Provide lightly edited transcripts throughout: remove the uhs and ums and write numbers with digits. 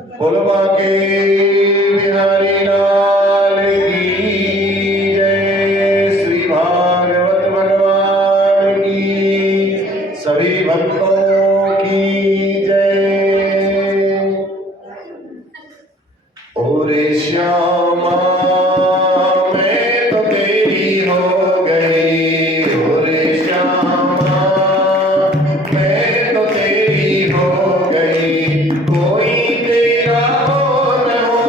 बोलबा के बिहारी लाल की जय। श्री भागवत भगवान की, सभी भक्तों की जय। ओरे श्यामा मैं तो तेरी हो गई, ओरे श्यामा मैं तो तेरी हो गई। कोई तेरा हो न हो,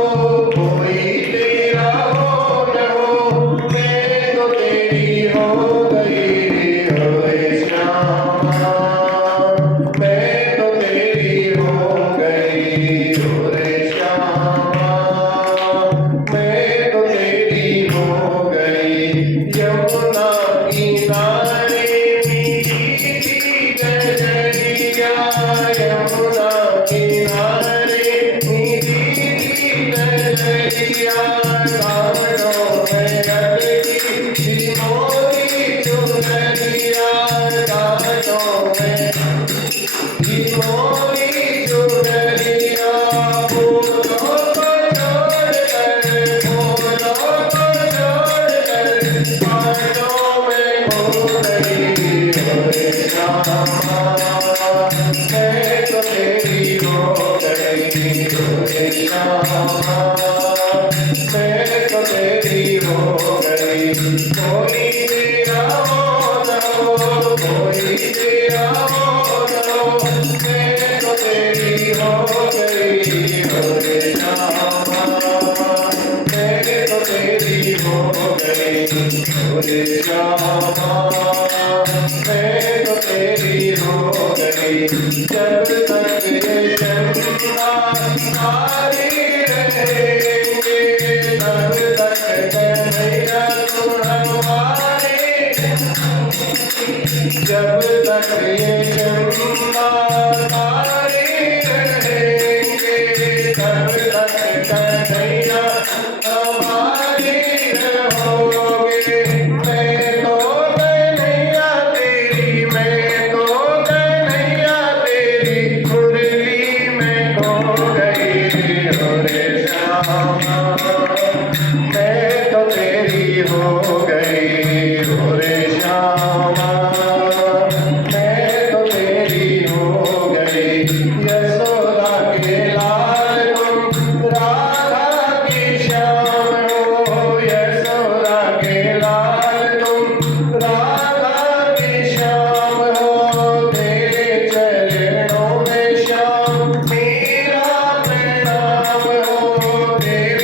कोई तेरा हो न हो, मैं तो तेरी हो गई। ओरे श्यामा मैं तो तेरी हो गई, ओरे श्यामा मैं तो तेरी हो गई। यमुना किनारे मेरी थी नजरिया, यमुना किनारे मेरी थी नजरिया। कानों में लगी थी मोरी चुनरिया, कानों में थी मोरी चुनरिया। फूलों को छोड़ कर, फूलों को छोड़ कर बातों में खो गई। ओरे श्यामा मैं तो तेरी हो गई, ओरे श्यामा मैं तो तेरी हो गई। कोई तेरा हो न हो, कोई तेरा हो न हो, मैं तो तेरी हो गई। ओरे श्यामा मैं तो तेरी हो गई, ओरे श्यामा मैं तो तेरी हो गई। जब तक ये चंदा तारे रहेंगे, तब तक कन्हैया तुम हमारे। जब तक ये चंदा तारे रहेंगे, तब तक कन्हैया हमारे रहोगे। मैं तो कन्हैया तेरी, मैं तो कन्हैया तेरी मुरली में खो गई। ओरे श्यामा मैं तो तेरी हो गई, ओरे श्यामा मैं तो तेरी हो गई। यशोदा के लाल तुम राधा की श्याम हो, यशोदा के लाल तुम राधा की श्याम हो। तेरे चरणों में श्याम मेरा प्रणाम हो, तेरे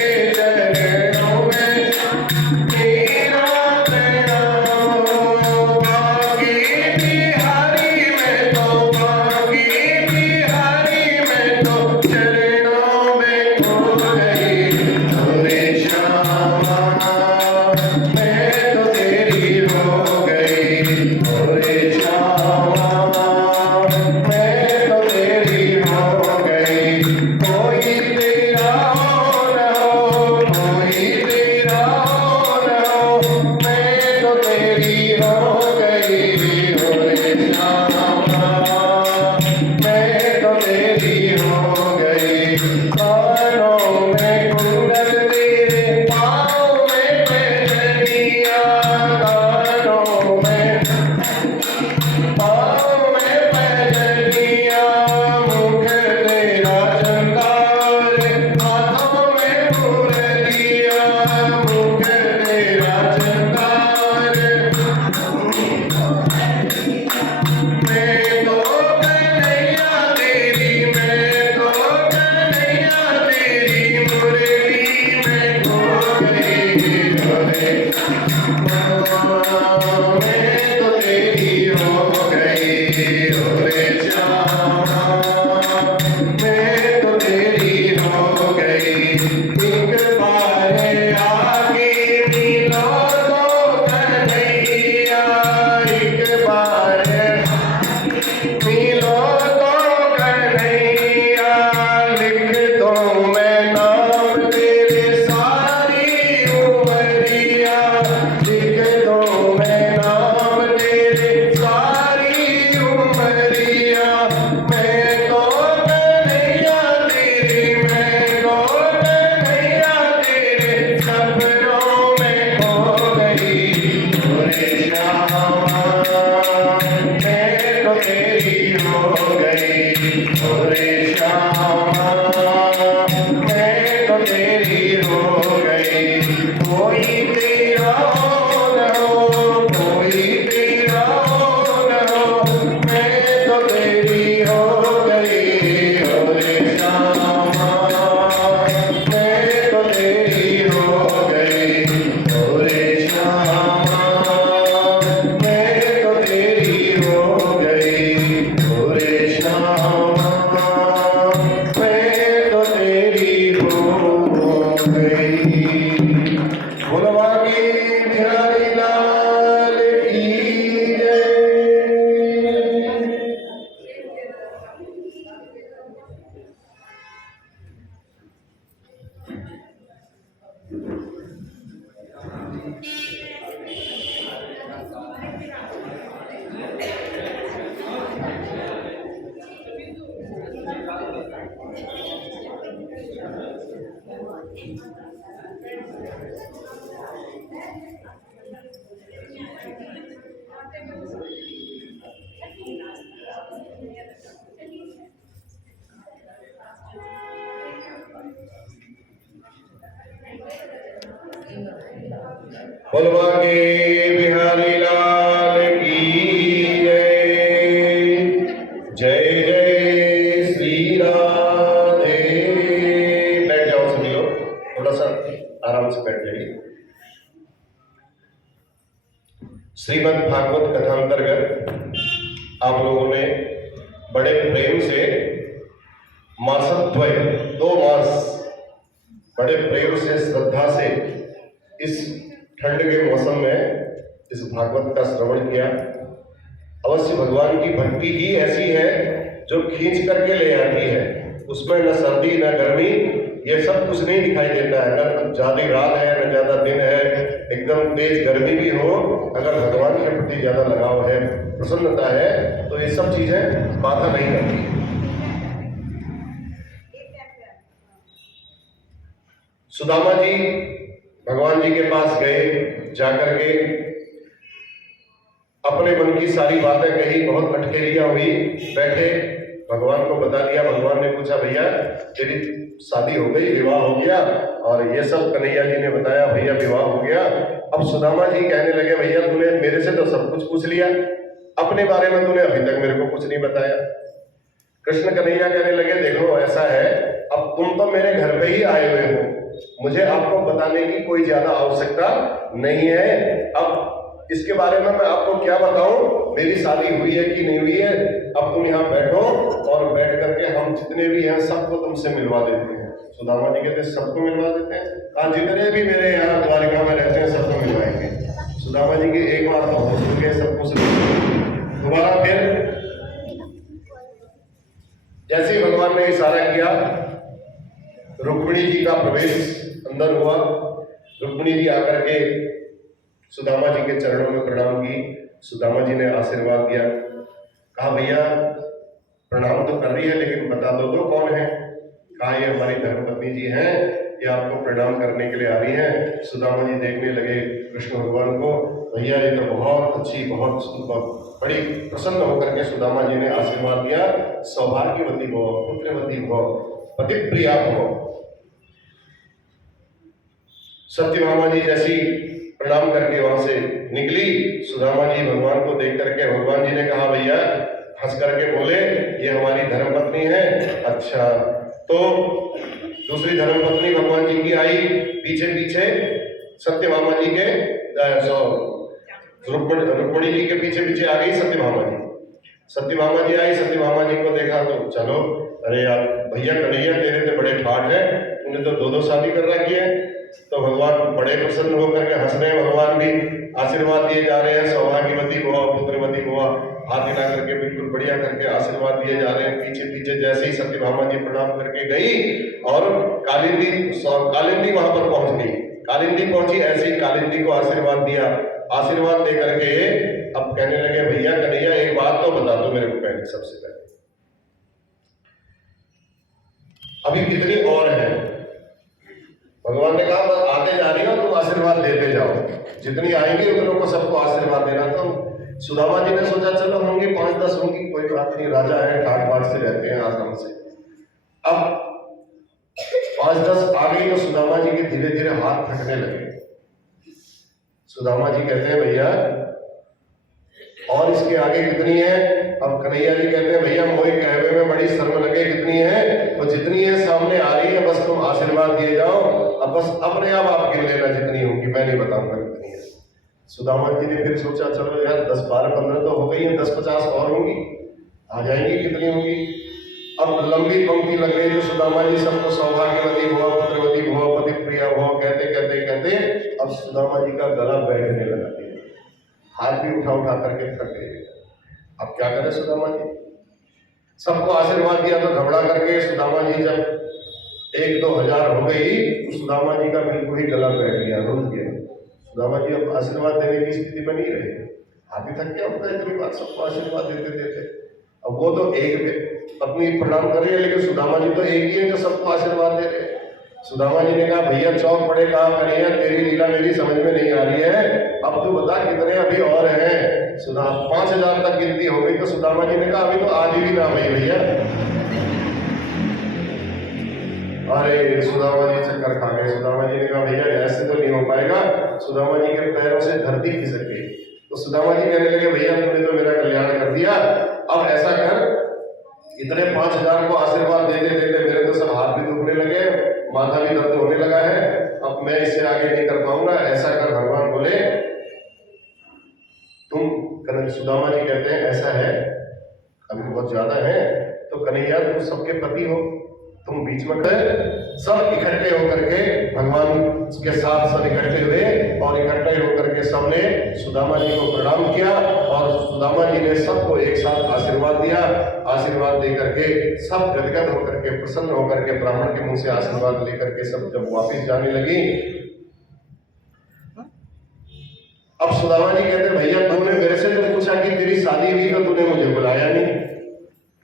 श्यामा मैं तो तेरी हो गई, कोई तेरा न हो, कोई तेरा न हो, मैं तो तेरी हो गई हो रे श्यामा, मैं तो तेरी हो गई हो रे श्यामा, मैं तो तेरी हो गई हो रे श्यामा, मैं तो तेरी हो गई। बोलवा की बिहारी लाल की जय। बोलवा के बिहारी लाल की जय। जय जय श्री राधे। बैठ जाओ सभी लोग, थोड़ा सा आराम से बैठ जाइए। श्रीमद् भागवत कथांतर्गत आप लोगों ने बड़े प्रेम से मासद्वय 2 मास बड़े प्रेम से श्रद्धा से इस ठंड के मौसम में इस भागवत का श्रवण किया। अवश्य भगवान की भक्ति ही ऐसी है जो खींच करके ले आती है, उसमें न सर्दी न गर्मी ये सब कुछ नहीं दिखाई देता है, न ज्यादा रात है न ज्यादा दिन है, एकदम तेज गर्मी भी हो, अगर भगवान के प्रति ज्यादा लगाव है, प्रसन्नता है, तो ये सब चीजें बाधा नहीं करती। सुदामा जी भगवान जी के पास गए, जाकर के अपने मन की सारी बातें कही, बहुत अटकेलियां हुई, बैठे भगवान को बता दिया। भगवान ने पूछा भैया तेरी शादी हो गई, विवाह हो गया, और ये सब कन्हैया जी ने बताया भैया विवाह हो गया। अब सुदामा जी कहने लगे भैया तूने मेरे से तो सब कुछ पूछ लिया, अपने बारे में तूने अभी तक मेरे को कुछ नहीं बताया। कृष्ण कन्हैया कहने लगे देखो ऐसा है, अब तुम तो मेरे घर पे ही आए हुए हो, मुझे आपको बताने की कोई ज्यादा आवश्यकता नहीं है। अब इसके बारे में मैं आपको क्या बताऊं, मेरी शादी हुई है कि नहीं हुई है। अब तुम यहाँ बैठो और बैठ करके हम जितने भी हैं सबको तुमसे मिलवा देते हैं। सुदामा जी कहते सबको मिलवा देते हैं, कहा जितने भी मेरे यहाँ द्वारिका में रहते हैं सबको मिलवाएंगे। सुदामा जी की एक बार तो हो चुके सबको दोबारा फिर जैसे ही भगवान ने इशारा किया, रुक्मिणी जी का प्रवेश अंदर हुआ। रुक्मिणी जी आकर के सुदामा जी के चरणों में प्रणाम की। सुदामा जी ने आशीर्वाद दिया, कहा भैया प्रणाम तो कर रही है लेकिन बता दो कौन है। कहा ये हमारी धर्मपत्नी जी हैं, ये आपको प्रणाम करने के लिए आ रही हैं। सुदामा जी देखने लगे कृष्ण भगवान को, भैया ये तो बहुत अच्छी, बहुत बड़ी प्रसन्न होकर के सुदामा जी ने आशीर्वाद दिया, सौभाग्यवती भव, पुत्रवती भव, पतिप्रिया भव। सत्यभामा जी जैसी प्रणाम करके वहां से निकली, सुदामा जी भगवान को देख करके भगवान जी ने कहा भैया हंस करके बोले ये हमारी धर्मपत्नी है। अच्छा, तो दूसरी धर्मपत्नी भगवान जी की आई, पीछे पीछे सत्यभामा जी के रुक्मिणी जी के पीछे पीछे आ गई सत्यभामा जी। सत्यभामा जी आई, सत्यभामा जी को देखा तो चलो, अरे यार भैया कन्हैया तेरे तो बड़े ठाठ है, तूने तो 2 शादी कर रखी है। तो भगवान बड़े प्रसन्न होकर के हंस रहे हैं, भगवान भी आशीर्वाद दिए जा रहे हैं, सौभाग्यवती भव, पुत्रवती भव, हाथ हिला करके बिल्कुल बढ़िया करके आशीर्वाद दिए जा रहे हैं। पीछे पीछे जैसे ही सत्यभामा जी प्रणाम करके गई और कालिंदी वहां पर पहुंच गई। कालिंदी पहुंची, ऐसे ही कालिंदी को आशीर्वाद दिया। आशीर्वाद दे करके अब कहने लगे भैया कन्हैया एक बात तो बता दो मेरे को पहले, सबसे पहले अभी कितनी और है। भगवान ने कहा बस आते जा रही हो, तुम आशीर्वाद देते जाओ, जितनी आएंगी उन लोगों को सबको आशीर्वाद देना। तो सुदामा जी ने सोचा चलो होंगी 5-10 होंगी, कोई बात नहीं, राजा है, ठाट बाट से रहते हैं आश्रम से। अब 5-10 आ गई तो सुदामा जी के धीरे धीरे हाथ थकने लगे। सुदामा जी कहते हैं भैया और इसके आगे कितनी है? अब कन्हैया जी कहते हैं भैया मोई कहवे में बड़ी शर्म लगे, कितनी है? तो जितनी है सामने आ रही है, बस तुम आशीर्वाद दिए जाओ। अब बस अपने आप गिन लेना जितनी होगी, मैं नहीं बताऊंगा कितनी है। सुदामा जी ने फिर सोचा चलो यार 10, 12, 15 तो हो गई है, 10, 50 और होंगी, आ जाएंगी, कितनी होंगी। अब लंबी पंक्ति लग गई तो सुदामा जी सबको सौभाग्यवती भव, पुत्रवती भव, पति प्रिया भव कहते कहते कहते अब सुदामा जी का गला बैठने लगा, हाथ भी उठा उठा करके थक गए। अब क्या करें सुदामा जी? सबको आशीर्वाद दिया तो घबरा करके सुदामा जी जब 1-2 हजार हो गई तो सुदामा जी का बिल्कुल ही गला बैठ गया, रुक गया। सुदामा जी अब आशीर्वाद देने की स्थिति में नहीं रहे, हाथी थक गया होता है, इतनी बार सबको आशीर्वाद देते देते। अब वो तो एक पत्नी प्रणाम कर रही है, लेकिन सुदामा जी तो एक ही है जो सबको आशीर्वाद दे रहे हैं। सुदामा जी ने कहा भैया चौक पड़े काम करिए, तेरी लीला मेरी समझ में नहीं आ रही है, अब तू बता कितने अभी और हैं। सुधा 5000 तक गिनती हो गई तो सुदामा जी ने कहा अभी तो आधी भी ना भई भैया। अरे सुदामा जी चक्कर खा गए। सुदामा जी ने कहा भैया ऐसे तो नहीं हो पाएगा। सुदामा जी के पैरों से धरती खिसक गई। तो सुदामा जी कहने लगे भैया तुमने तो मेरा कल्याण कर दिया, अब ऐसा कर, इतने 5000 को आशीर्वाद देते देते मेरे तो सब हाथ भी दुखने लगे, माथा भी दर्द होने लगा है, अब मैं इससे आगे नहीं कर पाऊंगा। ऐसा कर, भगवान बोले तुम, सुदामा जी कहते हैं ऐसा है अभी बहुत ज्यादा है, तो कन्हैया तुम सबके पति हो, तुम बीच में खड़े। सब इकट्ठे होकर के भगवान के साथ सब इकट्ठे हुए और इकट्ठे होकर के सबने सुदामा जी को प्रणाम किया और सुदामा जी ने सबको एक साथ आशीर्वाद दिया। आशीर्वाद दे करके सब गदगद होकर के प्रसन्न होकर के ब्राह्मण के मुंह से आशीर्वाद लेकर के सब जब वापिस जाने लगी, अब सुदामा जी कहते भैया तूने मेरे से तो पूछा कि तेरी शादी हुई तो तूने मुझे बुलाया नहीं।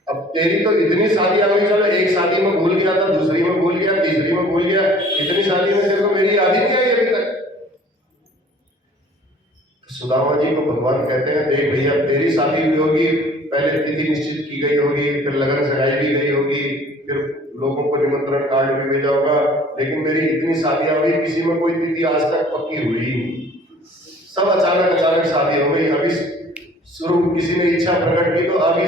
अब तेरी तो इतनी शादियां हुई, चलो एक शादी में भूल गया था, दूसरी में भूल गया, तीसरी में भूल गया, इतनी शादी में तेरे को मेरी याद ही नहीं आई अभी तक। तो सुदामा जी को भगवान कहते हैं देख भैया तेरी शादी हुई होगी, पहले तिथि निश्चित की गई होगी, फिर लगन सगाई भी गई होगी, फिर लोगों को निमंत्रण कार्ड भी भेजा होगा, लेकिन मेरी इतनी शादियां हुई किसी में कोई तिथि आज तक पक्की हुई नहीं, सब अचानक शादी हो गई। अभी शुरू किसी ने इच्छा प्रकट की तो अभी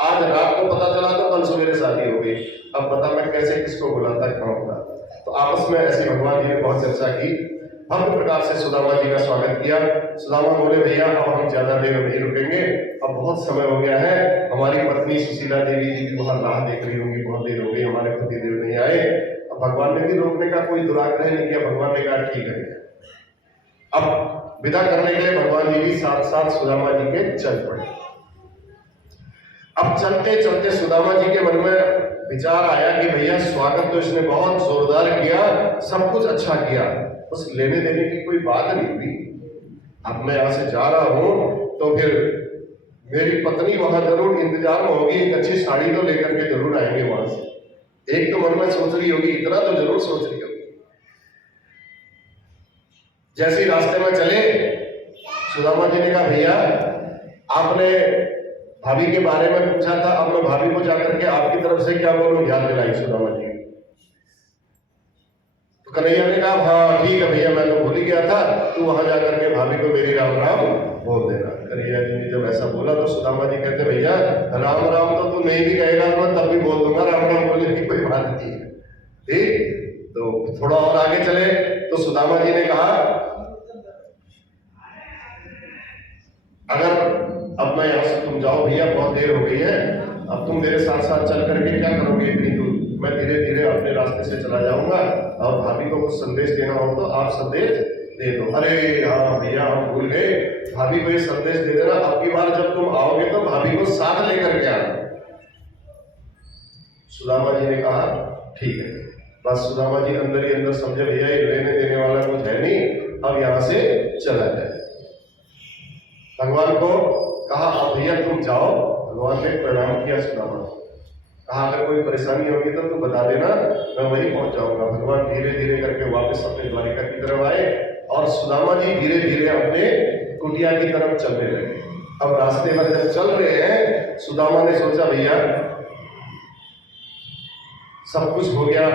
आज रात को पता चला तो कल सवेरे शादी हो गई। अब बता मैं कैसे किसको बुलाता कहाँ बुलाता। तो आपस में ऐसी भगवान जी ने बहुत चर्चा की, भव्य प्रकार से सुदामा जी का स्वागत किया। सुदामा बोले भैया अब हम ज्यादा देर नहीं रुकेंगे, अब बहुत समय हो गया है, हमारी पत्नी सुशीला देवी जी भी वहां राह देख रही होंगी, बहुत देर हो गई, हमारे पति देव नहीं आए। अब भगवान ने भी रोकने का कोई दुराग्रह नहीं किया, भगवान ने कहा ठीक है। अब विदा करने के लिए भगवान जी भी साथ साथ सुदामा जी के चल पड़े। अब चलते चलते सुदामा जी के मन में विचार आया कि भैया स्वागत तो इसने बहुत जोरदार किया, सब कुछ अच्छा किया, बस लेने देने की कोई बात नहीं हुई। अब मैं यहां से जा रहा हूं तो फिर मेरी पत्नी वहां जरूर इंतजार में होगी, एक अच्छी साड़ी तो लेकर के जरूर आएंगे वहां से। एक तो मन में सोच रही होगी, इतना तो जरूर सोच रही होगी। जैसे रास्ते में चले सुदामा जी ने कहा भैया आपने भाभी के बारे में पूछा था, अब मैं भाभी को जाकर के आपकी तरफ से क्या बोलूं, याद दिलाई सुदामा जी। तो कन्हैया ने कहा हाँ ठीक है भैया मैं तो भूल ही गया था, तू वहां जाकर के भाभी को मेरी राम राम बोल देना। कन्हैया जी ने जब ऐसा बोला तो सुदामा जी कहते भैया राम राम तो तू नहीं भी कहेगा मैं तब भी बोल दूंगा, राम राम बोलने की कोई बात नहीं है। ठीक, तो थोड़ा और आगे चले तो सुदामा जी ने कहा अगर अब मैं यहाँ से तुम जाओ भैया बहुत देर हो गई है, अब तुम मेरे साथ साथ चल करके क्या करोगे इतनी दूर, मैं धीरे धीरे अपने रास्ते से चला जाऊंगा और भाभी को कुछ संदेश देना हो तो आप संदेश दे दो। अरे हाँ भैया हम भूल गए, भाभी को ये संदेश दे देना, अब की बार जब तुम आओगे तो भाभी को साथ लेकर के आना। सुदामा जी ने कहा ठीक है। बस सुदामा जी अंदर ही अंदर समझे भैया ये लेने देने वाला कुछ है नहीं, अब यहाँ से चला जाए। भगवान को कहा अब भैया तुम जाओ, भगवान ने प्रणाम किया सुदामा, कहा अगर कोई परेशानी होगी तो तू बता देना, मैं वहीं पहुंच जाऊंगा। भगवान धीरे धीरे करके वापस अपने द्वारिका की तरफ आए और सुदामा जी धीरे धीरे अपने कुटिया की तरफ चलने लगे। अब रास्ते में जब चल रहे हैं सुदामा ने सोचा भैया सब कुछ हो गया।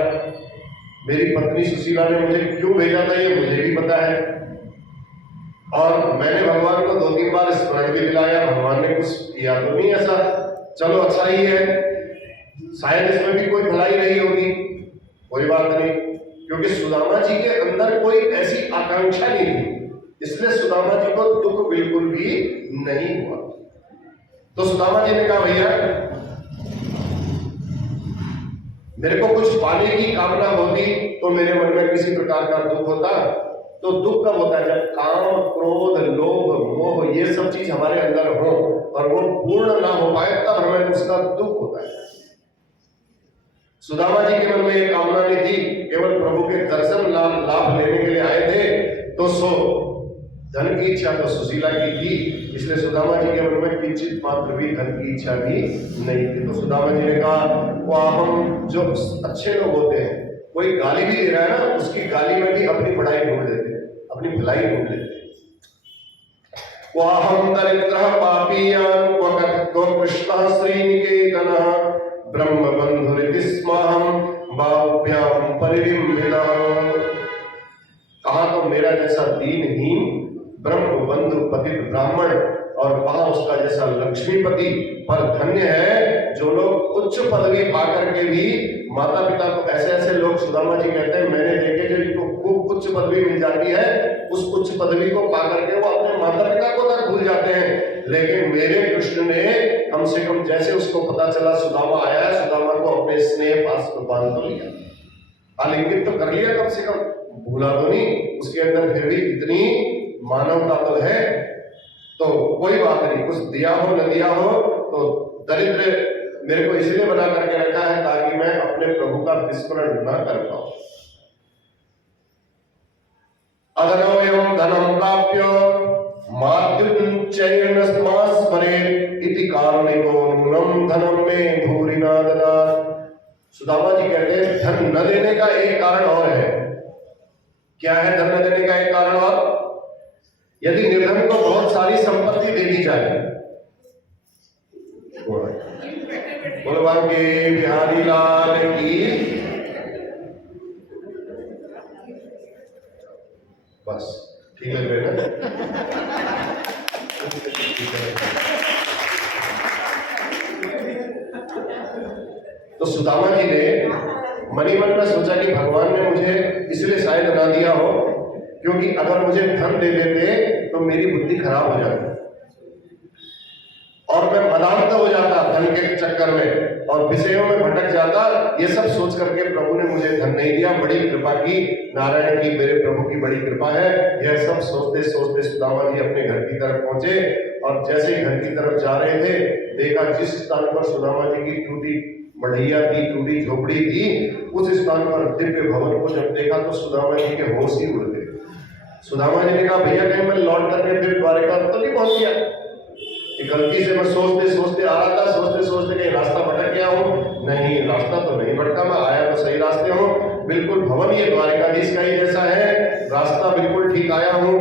मेरी पत्नी सुशीला ने मुझे क्यों भेजा था ये मुझे भी पता है, और मैंने भगवान को 2-3 बार स्मरण भी दिलाया, भगवान ने कुछ किया तो नहीं ऐसा। चलो अच्छा ही है, शायद इसमें भी कोई भलाई नहीं होगी, कोई बात नहीं, क्योंकि सुदामा जी के अंदर कोई ऐसी आकांक्षा नहीं थी, इसलिए सुदामा जी को दुख बिल्कुल भी नहीं हुआ। तो सुदामा जी ने कहा भैया मेरे को कुछ पाने की कामना होती तो मेरे मन में किसी प्रकार का दुख होता। तो दुख कब होता है? जब काम, क्रोध, लोभ, मोह ये सब चीज हमारे अंदर हो और वो पूर्ण ना हो पाए तब हमें उसका दुख होता है। सुदामा जी के मन में एक कामना नहीं थी, केवल प्रभु के दर्शन लाभ लेने के लिए आए थे। तो सो धन की इच्छा तो सुशीला की थी, इसलिए सुदामा जी के मन में किंचित मात्र भी धन की इच्छा भी नहीं थी। तो सुदामा जी ने कहा वो हम जो अच्छे लोग होते हैं, कोई गाली भी दे रहा है ना, उसकी गाली में भी अपनी बड़ाई ढूंढ लेते हैं, अपनी भलाई ढूंढ लेते हैं। वाहम दरिद्र पापीयान क्व कृष्ण श्रीनिकेतनः ब्रह्म बंधुरिति स्महं बाहुभ्याम परिरिम्भितः। कहा तो मेरा जैसा दीनहीन ब्रह्म बंधु पतित ब्राह्मण, और वहां उसका जैसा लक्ष्मीपति। पर धन्य है जो लोग उच्च पदवी पाकर के भी माता पिता को, ऐसे ऐसे लोग सुदामा जी कहते हैं मैंने देखे जो इनको खूब उच्च पदवी मिल जाती है, उस उच्च पदवी को पाकर के वो अपने माता पिता को तक भूल जाते हैं। लेकिन मेरे कृष्ण ने कम से कम जैसे उसको पता चला सुदामा आया है, सुदामा को अपने स्नेह पास में बांध तो लिया, आलिंगित तो कर लिया, कम से कम भूला तो नहीं। उसके अंदर फिर भी इतनी मानवता तो है। तो कोई बात नहीं, कुछ दिया हो न दिया हो, तो दरिद्र मेरे को इसलिए बना करके रखा है ताकि मैं अपने प्रभु का विस्मरण न कर पाऊं। अधनोयम धनम प्राप्य माद्युच्चैर्न स्मरेत् इति कारुणिको नूनं धनम में भूरि न ददात्। सुदामा जी कहते हैं धन न देने का एक कारण और है। क्या है धन न देने का एक कारण और? यदि निर्धन को बहुत सारी संपत्ति दे दी जाए, बोलवा के बिहारी लाल की, बस ठीक है बेटा। तो सुदामा जी ने मनी मन में सोचा कि भगवान ने मुझे इसलिए शायद ना दिया हो क्योंकि अगर मुझे धन दे देते तो मेरी बुद्धि खराब हो जाती और मैं मदान्त हो जाता धन के चक्कर में और विषयों में भटक जाता। ये सब सोच करके प्रभु ने मुझे धन नहीं दिया। बड़ी कृपा की, नारायण की, मेरे प्रभु की बड़ी कृपा है। यह सब सोचते सोचते सुदामा जी अपने घर की तरफ पहुंचे और जैसे ही घर की तरफ जा रहे थे देखा जिस स्थान पर सुदामा जी की टूटी बढ़ैया थी, टूटी झोपड़ी थी, उस स्थान पर दिव्य भवन को जब देखा तो सुदामा जी के होश ही उड़ गए। सुदामा जी ने कहा भैया कहीं मैं लौट करके फिर द्वारिका तो नहीं पहुंच गया? गलती से मैं सोचते सोचते आ रहा था, सोचते सोचते कहीं रास्ता भटक गया हूँ? नहीं, रास्ता तो नहीं भटका, मैं आया तो सही रास्ते हूँ। बिल्कुल भवन ये द्वारिकाधीश का ही जैसा है, रास्ता बिल्कुल ठीक आया हूँ।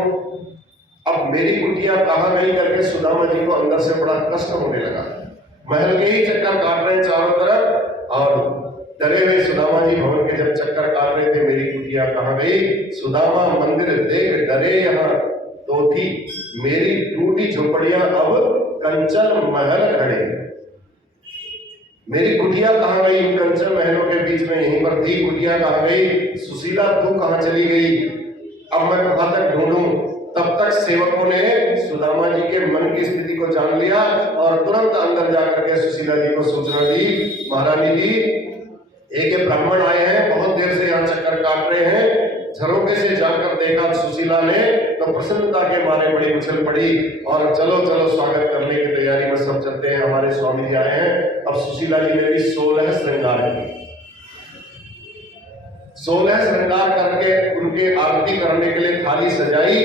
अब मेरी कुटिया कहाँ गई करके सुदामा जी को अंदर से बड़ा कष्ट होने लगा। महल के ही चक्कर काट रहे हैं चारों तरफ और डरे हुए सुदामा जी भवन के जब चक्कर काट रहे थे मेरी कुटिया कहाँ गई? सुदामा मंदिर देख डरे यहाँ तो थी मेरी टूटी झोपड़ियां अब कंचन महल खड़े। मेरी कुटिया कहाँ गई? इन कंचन महलों के बीच में यहीं पर थी। कुटिया कहाँ गई? सुशीला तू कहाँ चली गई? अब मैं कहाँ तक ढूंढूं? तब तक सेवकों ने सुदामा जी के मन की स्थिति को जान लिया और तुरंत अंदर जाकर के सुशीला जी को सूचना दी, महारानी जी एक ब्राह्मण आए हैं, बहुत देर से यहाँ चक्कर काट रहे हैं। झरोखे से जाकर देखा सुशीला ने तो प्रसन्नता के मारे बड़ी उछल पड़ी और चलो चलो स्वागत करने की तैयारी में सब चलते हैं, हमारे स्वामी जी आए हैं। अब सुशीला जी ने भी 16 श्रृंगार किए, 16 श्रृंगार करके उनके आरती करने के लिए थाली सजाई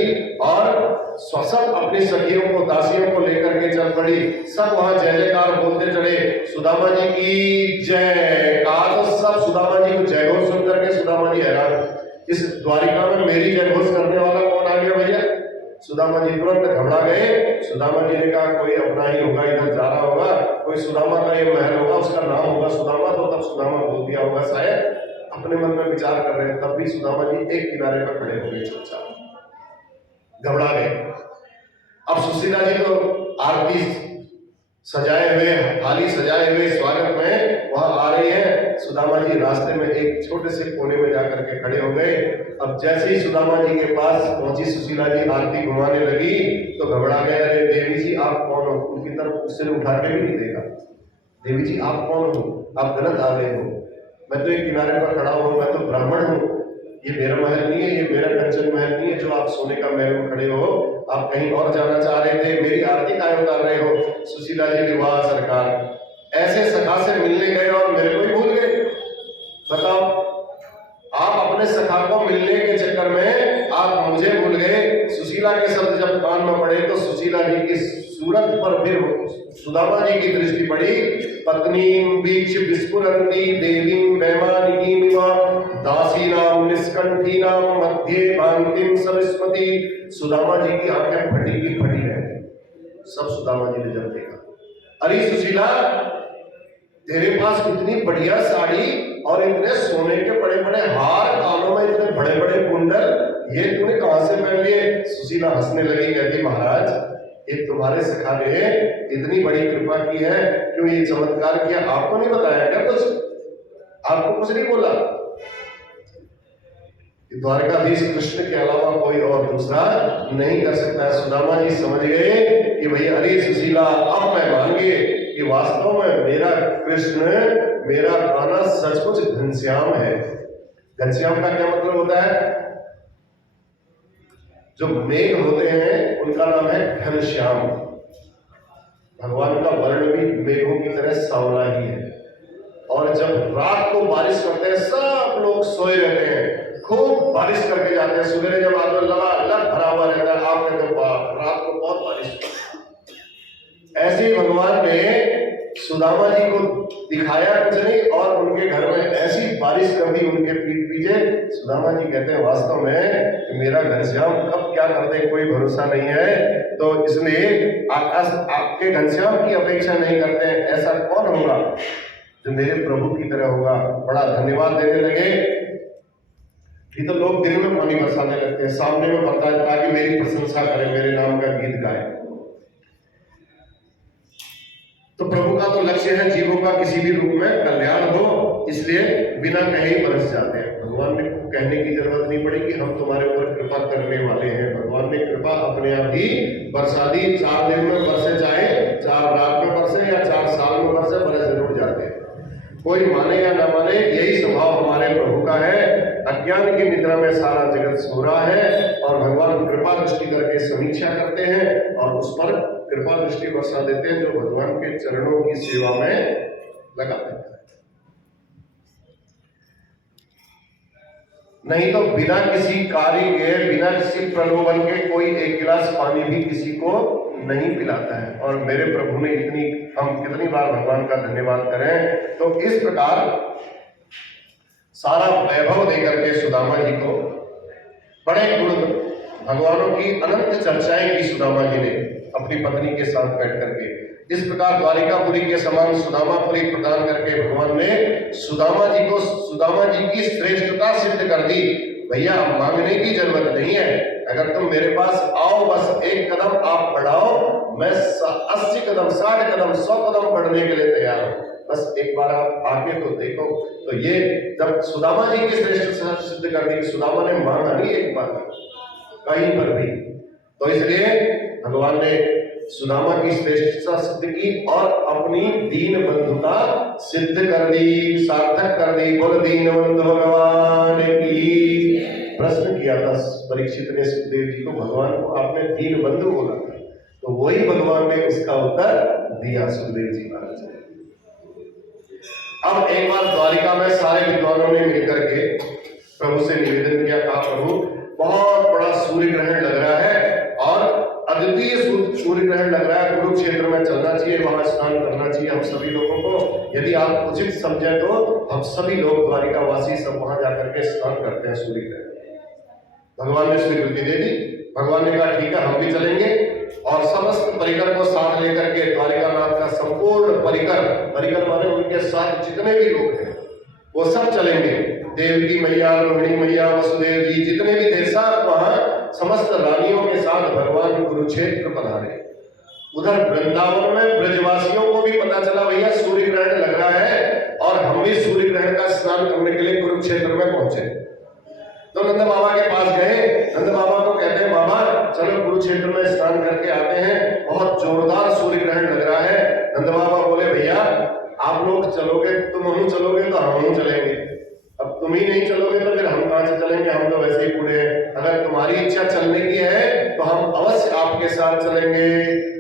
और सब अपनी सखियों को, दासियों को लेकर के चल पड़ी। सब वहां जय जयकार बोलते चढ़े, सुदामा जी की जय। कहा तो सब सुदामा जी को जय घोष सुन करके सुदामा जी हैरान, इस द्वारिका में मेरी जय घोष करने वाला कौन आ गया भैया? सुदामा जी तुरंत घबरा गए। सुदामा जी ने कहा कोई अपना ही होगा, इधर जा रहा होगा, कोई सुदामा का ये महल होगा, उसका नाम होगा सुदामा, तो तब सुदामा बोल दिया होगा शायद। अपने मन में विचार कर रहे हैं, तब भी सुदामा जी एक किनारे पर खड़े हो गए चुपचाप, घबरा गए। अब सुशीला जी तो आरती सजाए हुए, थाली सजाए हुए स्वागत में वहां आ रही है। सुदामा जी रास्ते में एक छोटे से कोने में जाकर के खड़े हो गए। अब जैसे ही सुदामा जी के पास पहुंची सुशीला जी आरती घुमाने लगी तो घबरा गए। अरे देवी जी आप कौन हो? उनकी तरफ सिर उठा के भी नहीं देखा। देवी जी आप कौन हो? आप गलत आ गए हो, मैं तो एक किनारे पर खड़ा हूं, मैं तो ब्राह्मण हूं, ये मेरा महल नहीं है, ये मेरा कंचन महल नहीं है जो आप सोने का महल में खड़े हो, आप कहीं और जाना चाह रहे थे, मेरी आरती काहे उतार रहे हो? सुशीला जी ने वाह सरकार, ऐसे सखा से मिलने गए और मेरे को ही भूल गए। बताओ, आप अपने सखा को मिलने के चक्कर में आप मुझे भूल गए। सुशीला के शब्द जब कान में पड़े तो सुशीला जी की सूरत पर फिर सुदामा जी की दृष्टि पड़ी। पत्नीं वीक्ष विस्फुरन्ती देवीं वैमानिकीमिव दासीनां निष्कंठीनां मध्ये भान्तिं सविस्मति। सुदामा जी की आंखें फटी की फटी रह गई। सब सुदामा जी ने जब देखा, अरे सुशीला तेरे पास इतनी बढ़िया साड़ी और इतने सोने के बड़े बड़े हार, कानों में इतने बड़े बड़े कुंडल, ये तूने कहां से पहन लिए? सुशीला हंसने लगी, कहती महाराज एक तुम्हारे सखा ने इतनी बड़ी कृपा की है, क्यों ये चमत्कार किया? आपको नहीं बताया क्या कुछ? आपको कुछ नहीं बोला? द्वारकाधीश कृष्ण के अलावा कोई और दूसरा नहीं कर सकता। सुदामा जी समझ गए कि भैया अरे सुशीला अब मैं मान गए कि वास्तव में मेरा कृष्ण, मेरा गाना सचमुच घनश्याम है। घनश्याम का क्या मतलब होता है? जो मेघ होते हैं उनका नाम है घनश्याम। भगवान का वर्ण भी मेघों की तरह सांवला ही है। और जब रात को बारिश करते हैं, सब लोग सोए रहते हैं, खूब बारिश करके जाते हैं, सवेरे जब आते लगा भरा हुआ रहता है, आप कहते हो रात को बहुत बारिश। ऐसे ही भगवान ने सुदामा जी को दिखाया कुछ नहीं और उनके घर में ऐसी बारिश कर दी उनके पीठ पीछे। सुदामा जी कहते हैं वास्तव में कि मेरा घनश्याम कब क्या करते कोई भरोसा नहीं है, तो इसलिए आपके घनश्याम की अपेक्षा नहीं करते हैं। ऐसा कौन होगा जो मेरे प्रभु की तरह होगा? बड़ा धन्यवाद देने लगे। तो लोग दिल में पानी बरसाने लगते हैं, सामने में बरसा ताकि मेरी प्रशंसा करें, मेरे नाम का गीत गाए। तो प्रभु का तो लक्ष्य है जीवों का किसी भी रूप में कल्याण हो, इसलिए बिना कहे ही बरस जाते हैं। भगवान ने कहने की जरूरत नहीं पड़ी कि हम तुम्हारे ऊपर कृपा करने वाले हैं। भगवान ने कृपा अपने आप ही बरसा दी। 4 दिन में बरसे, चाहे 4 रात में बरसे या 4 साल में बरसे, बरस जरूर जाते हैं। कोई माने या ना माने, यही स्वभाव हमारे प्रभु का है। अज्ञान की निद्रा में सारा जगत सो रहा है और भगवान कृपा दृष्टि करके समीक्षा करते हैं और उस पर कृपा दृष्टि बरसा देते हैं जो भगवान के चरणों की सेवा में लगा देता है। नहीं तो बिना किसी कार्य के, बिना किसी प्रलोभन के कोई एक गिलास पानी भी किसी को नहीं पिलाता है। और मेरे प्रभु ने हम कितनी बार भगवान का धन्यवाद करें। तो इस प्रकार सारा वैभव देकर के सुदामा जी को बड़े गुण, भगवानों की अनंत चर्चाएं की सुदामा जी ने अपनी पत्नी के साथ बैठ करके। इस प्रकार द्वारिकापुरी के समान सुदामापुरी प्रदान करके भगवान ने सुदामा जी की श्रेष्ठता सिद्ध कर दी। भैया मांगने की जरूरत नहीं है, अगर तुम मेरे पास आओ, बस एक कदम आप बढ़ाओ, मैं 80 कदम 60 कदम 100 कदम बढ़ने के लिए तैयार हूं। बस एक बार आप आके तो देखो। तो ये जब सुदामा जी की श्रेष्ठता सिद्ध कर दी, सुदामा ने मांगा नहीं एक बार कहीं पर भी, तो इसलिए भगवान ने सुदामा की श्रेष्ठता सिद्ध की और अपनी दीन बंधुता सिद्ध कर दी, सार्थक कर दी। बोल दीन बंधु भगवान की। प्रश्न किया था परीक्षित ने सुखदेव जी को, भगवान को आपने दीन बंधु बोला था, तो वही भगवान ने उसका उत्तर दिया सुखदेव जी महाराज। अब एक बार द्वारिका में सारे विद्वानों ने मिलकर के प्रभु से निवेदन किया, कहा प्रभु बहुत बड़ा सूर्य ग्रहण लग रहा है और अद्वितीय सूर्य ग्रहण लग रहा है, कुरुक्षेत्र में चलना चाहिए, वहां स्नान करना चाहिए हम सभी लोगों को। यदि आप उचित समझे तो हम सभी लोग द्वारिकावासी सब वहां जाकर के स्नान करते हैं सूर्य ग्रहण। भगवान ने स्वीकृति दे दी। भगवान ने कहा ठीक है हम भी चलेंगे, और समस्त परिकर को साथ लेकर के द्वारिकानाथ का संपूर्ण परिकर माने उनके साथ जितने भी लोग हैं वो सब चलेंगे। देवकी मैया, रोहिणी मैया, वसुदेव जी जितने भी थे सब वहां समस्त रानियों के साथ भगवान कुरुक्षेत्र पधारे। उधर वृंदावन में ब्रजवासियों को भी पता चला भैया सूर्य ग्रहण लग रहा है, और हम भी सूर्य ग्रहण का स्नान करने के लिए कुरुक्षेत्र में पहुंचे। तो नंद बाबा के पास गए, नंद बाबा को कहते हैं बाबा चलो कुरुक्षेत्र में स्नान करके आते हैं, बहुत जोरदार सूर्य ग्रहण लग रहा है। नंद बाबा बोले भैया आप लोग चलोगे, तुम हम चलोगे तो हम चलेंगे, अब तुम ही नहीं चलोगे तो फिर हम कहां से चलेंगे, हम तो वैसे ही बूढ़े हैं, अगर तुम्हारी इच्छा चलने की है तो हम अवश्य आपके साथ चलेंगे।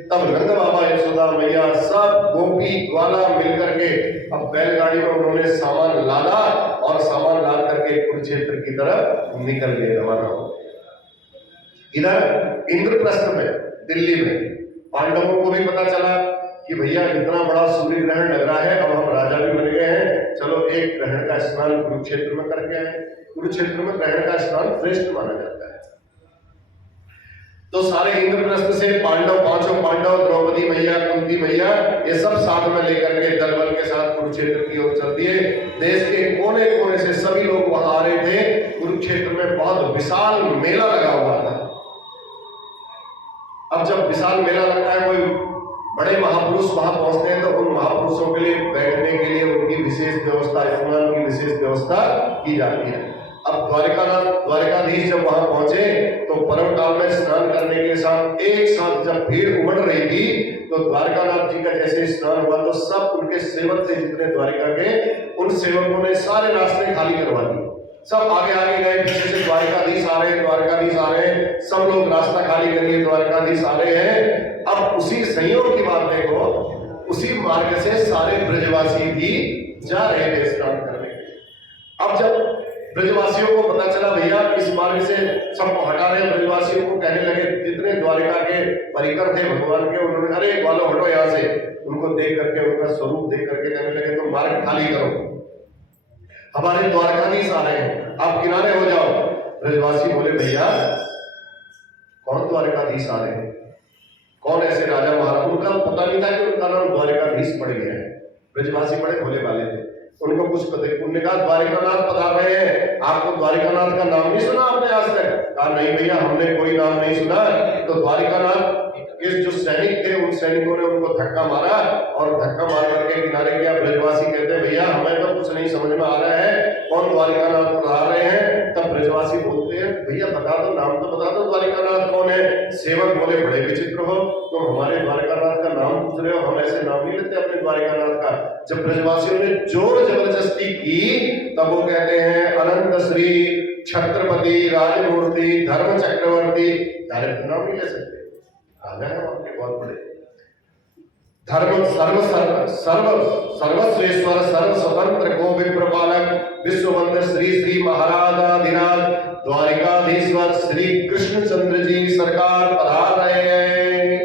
तब नंद बाबा, यशोदा मैया, सब गोपी ग्वाला मिलकर के अब बैलगाड़ी में उन्होंने सामान लादा, और सामान लाद करके कुरुक्षेत्र की तरफ निकल गए, रवाना हो। इधर इंद्रप्रस्थ में दिल्ली में पांडवों को भी पता चला कि भैया इतना बड़ा सूर्य ग्रहण लग रहा है, अब हम राजा भी बन गए हैं, चलो एक ग्रहण का स्नान कुरुक्षेत्र में करके आए। कुरुक्षेत्र में ग्रहण का स्नान श्रेष्ठ माना जाता है। तो सारे इंद्रप्रस्थ से पांडव, पांचों पांडव, द्रौपदी मैया, कुंती मैया, ये सब साथ में लेकर के दल बल के साथ कुरुक्षेत्र की ओर चल दिए। देश के कोने कोने से सभी लोग वहां आ रहे थे। कुरुक्षेत्र में बहुत विशाल मेला लगा हुआ था। अब जब विशाल मेला लगता है, कोई बड़े महापुरुष वहां पहुंचते हैं तो उन महापुरुषों के लिए बैठने के लिए उनकी विशेष व्यवस्था, स्नान की विशेष व्यवस्था की जाती है। अब द्वारिकाधीश जब वहां पहुंचे तो पर्व काल में स्नान करने के साथ एक साथ जब भीड़ उमड़ रही थी, तो द्वारकानाथ जी का जैसे स्नान हुआ तो सब उनके सेवक थे जितने द्वारिका के, उन सेवकों ने सारे रास्ते खाली करवा दिए। सब आगे आगे गए, पीछे से द्वारिकाधीश आ रहे हैं, द्वारिकाधीश आ रहे हैं, सब लोग रास्ता खाली करिए, द्वारिकाधीश आ रहे हैं। अब उसी संयोग की बात देखो, उसी मार्ग से सारे ब्रजवासी भी जा रहे थे स्नान करने के लिए। अब जब ब्रजवासियों को पता चला भैया इस मार्ग से सबको हटा रहे, ब्रजवासियों को कहने लगे, जितने द्वारिका के परिकर थे भगवान के, उन्होंने अरे वालों हटो यहाँ से, उनको देख करके, उनका स्वरूप देख करके कहने लगे तुम मार्ग खाली करो, हमारे द्वारकाधीश आ रहे हैं, आप किनारे हो जाओ। ब्रजवासी बोले भैया कौन द्वारकाधीश आ रहे हैं, कौन ऐसे राजा महाराज, उनका पता नहीं था कि उनका नाम द्वारकाधीश पड़ गया है। ब्रजवासी बड़े भोले भाले थे, उनको कुछ पता नहीं। उन्होंने कहा द्वारिकानाथ पधार रहे हैं, आपको द्वारिकानाथ का नाम नहीं सुना आपने आज तक? कहा नहीं भैया हमने कोई नाम नहीं सुना। तो द्वारिकानाथ के जो सैनिक थे उन सैनिकों ने उनको धक्का मारा, और धक्का मार करके किनारे किया। ब्रजवासी कहते हैं भैया हमें तो कुछ नहीं समझ में आ रहा है, कौन द्वारिकानाथ पधार रहे हैं? तब ब्रजवासी बोलते हैं भैया बता दो, नाम तो बता दो, द्वारिकानाथ कौन है? सेवक बोले बड़े विचित्र हो, तुम हमारे द्वारिकानाथ का नाम पूछ रहे हो, हम ऐसे नाम नहीं लेते अपने द्वारिकानाथ का। जब ब्रजवासियों ने जोर जबरदस्ती की तब वो कहते हैं अनंत श्री छत्रपति राजमूर्ति धर्म चक्रवर्ती, डायरेक्ट नाम नहीं ले सकते, राजा है आपके बहुत बड़े, धर्म सर्वश्रेश्वर सर्व स्वतंत्र को विप्रपालक विश्ववंद्य श्री श्री महाराजाधिराज द्वारिकाधीश्वर श्री कृष्णचंद्र जी सरकार पधार रहे हैं।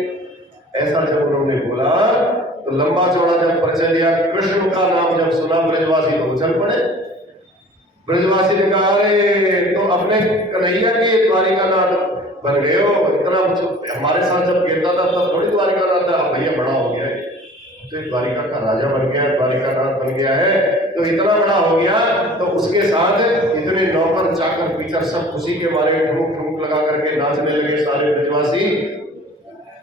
ऐसा जब उन्होंने बोला तो लंबा चौड़ा जब परिचय दिया, कृष्ण का नाम जब सुना ब्रजवासी तो उछल पड़े। ब्रजवासी ने कहा अरे तो अपने कन्हैया के द्वारिकानाथ बन गए हो, इतना हमारे साथ जब गिरता था तब थोड़ी द्वारिकानाथ था, अब भैया बड़ा हो गया है तो द्वारिका का राजा बन गया, द्वारिकानाथ बन गया है, तो इतना बड़ा हो गया तो उसके साथ इतने नौकर चाकर पीछर सब खुशी के मारे ठुमक ठुमक लगा करके नाचने लगे सारे ब्रजवासी।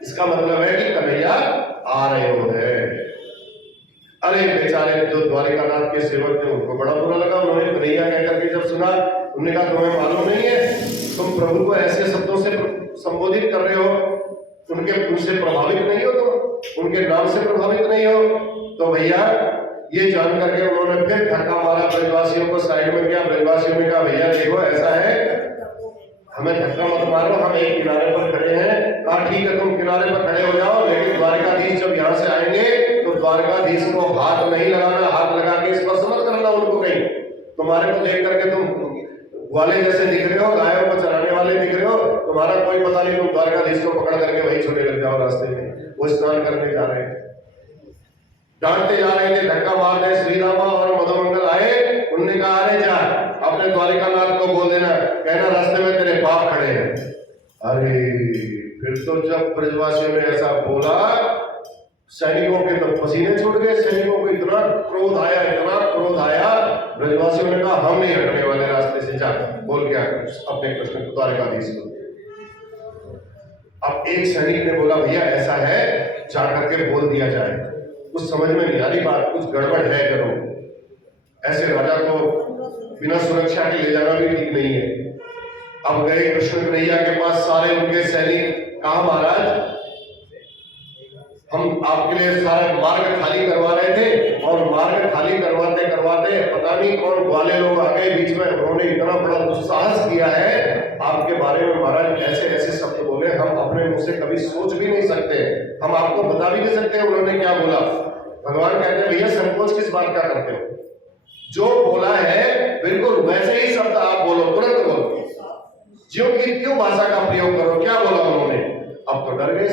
इसका मतलब है कि कन्हैया आ रहे हो है। अरे बेचारे जो द्वारिकानाथ के सेवक थे उनको बड़ा बुरा लगा, उन्होंने कन्हैया कह करके जब सुना, उन्होंने कहा तुम्हें मालूम नहीं है, तुम प्रभु को ऐसे शब्दों से संबोधित कर रहे हो, उनसे प्रभावित नहीं हो, तुम उनके नाम से प्रभावित नहीं हो। तो भैया ये जान करके उन्होंने फिर धक्का मारा, ब्रजवासियों को साइड में किया। ब्रजवासियों ने कहा भैया देखो ऐसा है, हमें धक्का मत मारो, हम एक किनारे पर खड़े हैं। कहा ठीक है तुम किनारे पर खड़े हो जाओ, लेकिन द्वारिकाधीश जब यहाँ से आएंगे तो द्वारिकाधीश को हाथ नहीं लगाना, हाथ लगा के स्पर्श मत करना उनको कहीं। तुम्हारे को देख करके तुम वाले जैसे दिख रहे हो, गायों को चराने वाले दिख रहे हो, तुम्हारा कोई पता नहीं, तुम द्वारकाधीश को पकड़ करके वही छोड़े लग जाओ रास्ते में, वो स्नान करने जा रहे हैं। डांटते जा रहे थे, धक्का मार रहे। श्री रामा और मधुमंगल आए, उन्होंने कहा अरे जा अपने द्वारिकानाथ को बोल देना, कहना रास्ते में तेरे बाप खड़े हैं। अरे फिर तो जब ब्रजवासियों ने ऐसा बोला, सैनिकों के तो पसीने छूट गए। सैनिकों को इतना क्रोध आया, इतना क्रोध आया। ब्रजवासियों ने कहा हम नहीं हटने वाले रास्ते से, जा बोल गया अपने कृष्ण द्वारकाधीश को। अब एक सैनिक ने बोला भैया ऐसा है, जा करके बोल दिया जाए। कुछ समझ में नहीं आ रही बात, कुछ गड़बड़ है करो। ऐसे राजा को बिना सुरक्षा के ले जाना भी ठीक नहीं है। अब गए कृष्ण कन्हैया के पास सारे उनके सैनिक, कहा महाराज हम आपके लिए सारा मार्ग खाली करवा रहे थे, और मार्ग खाली करवाते करवाते पता नहीं कौन वाले लोग आ गए बीच में, उन्होंने इतना बड़ा दुस्साहस किया है आपके बारे में महाराज, ऐसे ऐसे शब्द बोले हम अपने मुंह से कभी सोच भी नहीं सकते, हम आपको बता भी नहीं सकते उन्होंने क्या बोला। भगवान कहते हैं भैया संकोच किस बात का करते हो, जो बोला है बिल्कुल वैसे ही शब्द आप बोलो, तुरंत बोलो, क्यों भाषा का प्रयोग करो, क्या बोला उन्होंने। अब तो डर गए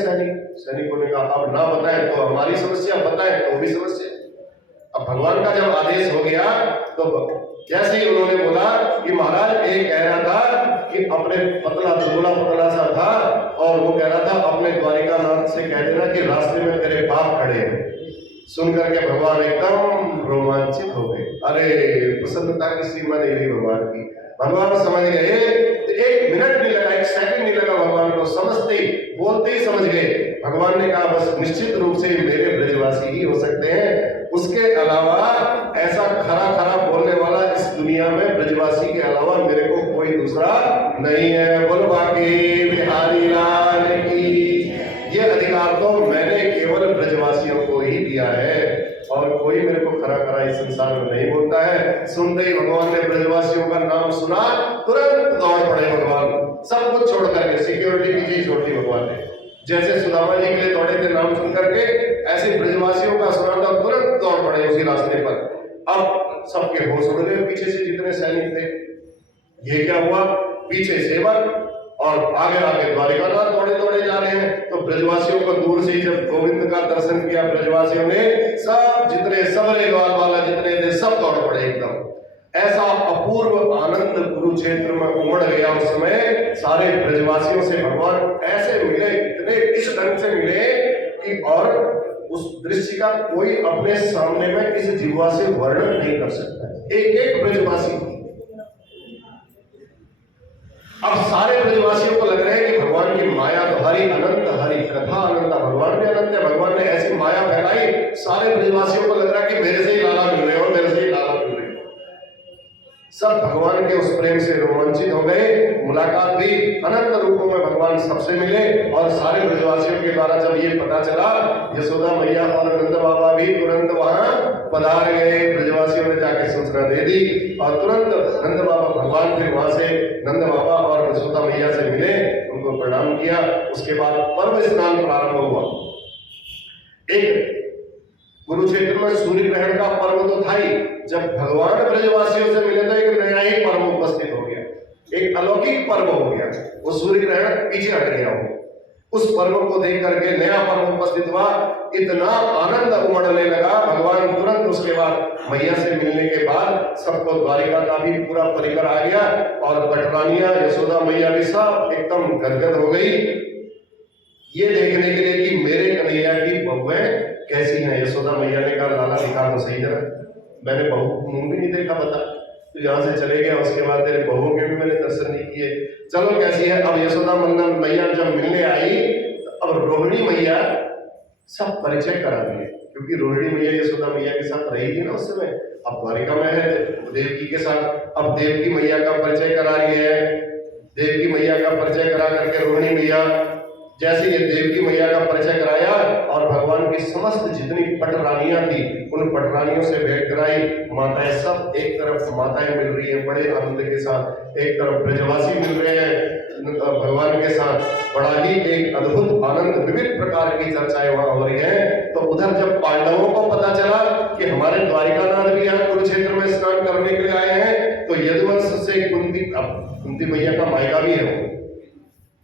सैनिकों ने कहा अब ना बताएं तो हमारी समस्या, बताएं तो भी समस्या। अब भगवान का जब आदेश हो गया तो जैसे ही उन्होंने बोला कि महाराज एक कह रहा था कि अपने पतला दुबला पतला सा था, और वो कह रहा था अपने द्वारिका नाथ से कह देना कि रास्ते में तेरे बाप खड़े हैं। सुन करके भगवान एकदम रोमांचित हो गए। अरे प्रसन्नता की सीमा नहीं रही भगवान की। भगवान समझ गए, एक मिनट नहीं लगा, एक सेकंड नहीं लगा भगवान को, समझते ही बोलते ही समझ गए। भगवान ने कहा बस निश्चित रूप से मेरे ब्रजवासी ही हो सकते हैं, उसके अलावा ऐसा खरा खरा बोलने वाला इस दुनिया में ब्रजवासी के अलावा मेरे को कोई दूसरा नहीं है। बोल बाकी बिहारी लाल की। ये अधिकार तो मैंने केवल ब्रजवासियों को ही दिया है, और कोई मेरे को खरा खरा इस संसार में नहीं बोलता है। सुनते ही भगवान ने ब्रजवासियों का नाम सुना, तुरंत दौड़ पड़े भगवान, सब कुछ छोड़ करके, सिक्योरिटी पीछे छोड़ दी भगवान ने। जैसे सुदामा जी के लिए दौड़े थे नाम सुन करके, ऐसे ब्रजवासियों का सुना था, तुरंत दौड़ पड़े उसी रास्ते पर। अब सबके होश उड़ गए, पीछे से जितने सैनिक थे। ये क्या हुआ, पीछे सेवक और आगे आगे द्वारिकानाथ दौड़े दौड़े जा रहे हैं। तो ब्रजवासियों को दूर से जब गोविंद का दर्शन किया ब्रजवासियों ने, सब जितने सबरे ग्वाल वाला जितने थे सब दौड़ पड़े एकदम। ऐसा अपूर्व आनंद कुरुक्षेत्र में उमड़ गया उस समय। सारे ब्रजवासियों से भगवान ऐसे मिले, इतने इस ढंग से मिले कि और उस दृश्य का कोई अपने सामने में इस जिह्वा से वर्णन नहीं कर सकता। एक एक ब्रजवासी, अब सारे ब्रजवासियों को लग रहा है कि भगवान की माया तो हरि अनंत, हरि कथा अनंत, भगवान भी अनंत है। भगवान ने ऐसी माया फैलाई, सारे ब्रजवासियों को लग रहा है कि मेरे से ही लाला मिल रहे हो, मेरे से ही लाला मिल रहे हो। सब भगवान के उस प्रेम से रोमांचित हो गए। मुलाकात भी अनंत रूपों में भगवान सबसे मिले, और सारे ब्रजवासियों के द्वारा जब ये पता चला, यशोदा मैया और नंद बाबा भी तुरंत वहां पधार गए। ब्रजवासियों ने जाके सूचना दे दी, और तुरंत नंद बाबा भगवान फिर वहां से नंद बाबा और यशोदा मैया से मिले, उनको प्रणाम किया। उसके बाद पर्व स्नान प्रारंभ हुआ। एक कुरुक्षेत्र में सूर्य ग्रहण का पर्व तो था ही, जब भगवान ब्रजवासियों से मिले तो एक नया ही पर्व उपस्थित हो गया, एक अलौकिक पर्व हो गया। वो सूर्य ग्रहण पीछे हट गया हो, उस पर्व को देख करके नया पर्व उपस्थित हुआ। इतना आनंद उमड़ने लगा। भगवान तुरंत उसके बाद मैया से मिलने के बाद सबको द्वारिका का भी पूरा परिकर आ गया, और पटरानियां यशोदा मैया भी सब एकदम गदगद हो गई ये देखने के लिए कि मेरे कन्हैया की बहुएं कैसी हैं। यशोदा मैया ने कहा लाला दिखा तो सही जरा, मैंने बहू मुंह भी नहीं देखा, बता तो यहाँ से चले गया, उसके बाद तेरे बहुओं के भी मैंने दर्शन नहीं किए, चलो कैसी है। अब यशोदा मैया जब मिलने आई, अब रोहिणी मैया सब परिचय करा दिए, क्योंकि रोहिणी मैया यशोदा मैया के साथ रही थी ना उस समय। अब द्वारिका में है देवकी के साथ, अब देवकी मैया का परिचय करा रही है। देवकी मैया का परिचय करा करके रोहिणी मैया जैसे ये देवकी मैया का परिचय कराया, और भगवान की समस्त जितनी पटरानियां थी उन पटरानियों से भेंट कराई। माताएं सब एक तरफ माताएं मिल रही है बड़े आनंद के साथ, एक तरफ ब्रजवासी मिल रहे हैं भगवान के साथ, बड़ा ही एक अद्भुत आनंद, विविध प्रकार की चर्चाएं वहां हो रही है। तो उधर जब पांडवों को पता चला कि हमारे द्वारिकानाथ भी यहाँ कुरुक्षेत्र में स्नान करने के लिए आए हैं, तो यदुवंश से कुंती मैया का मायका भी है।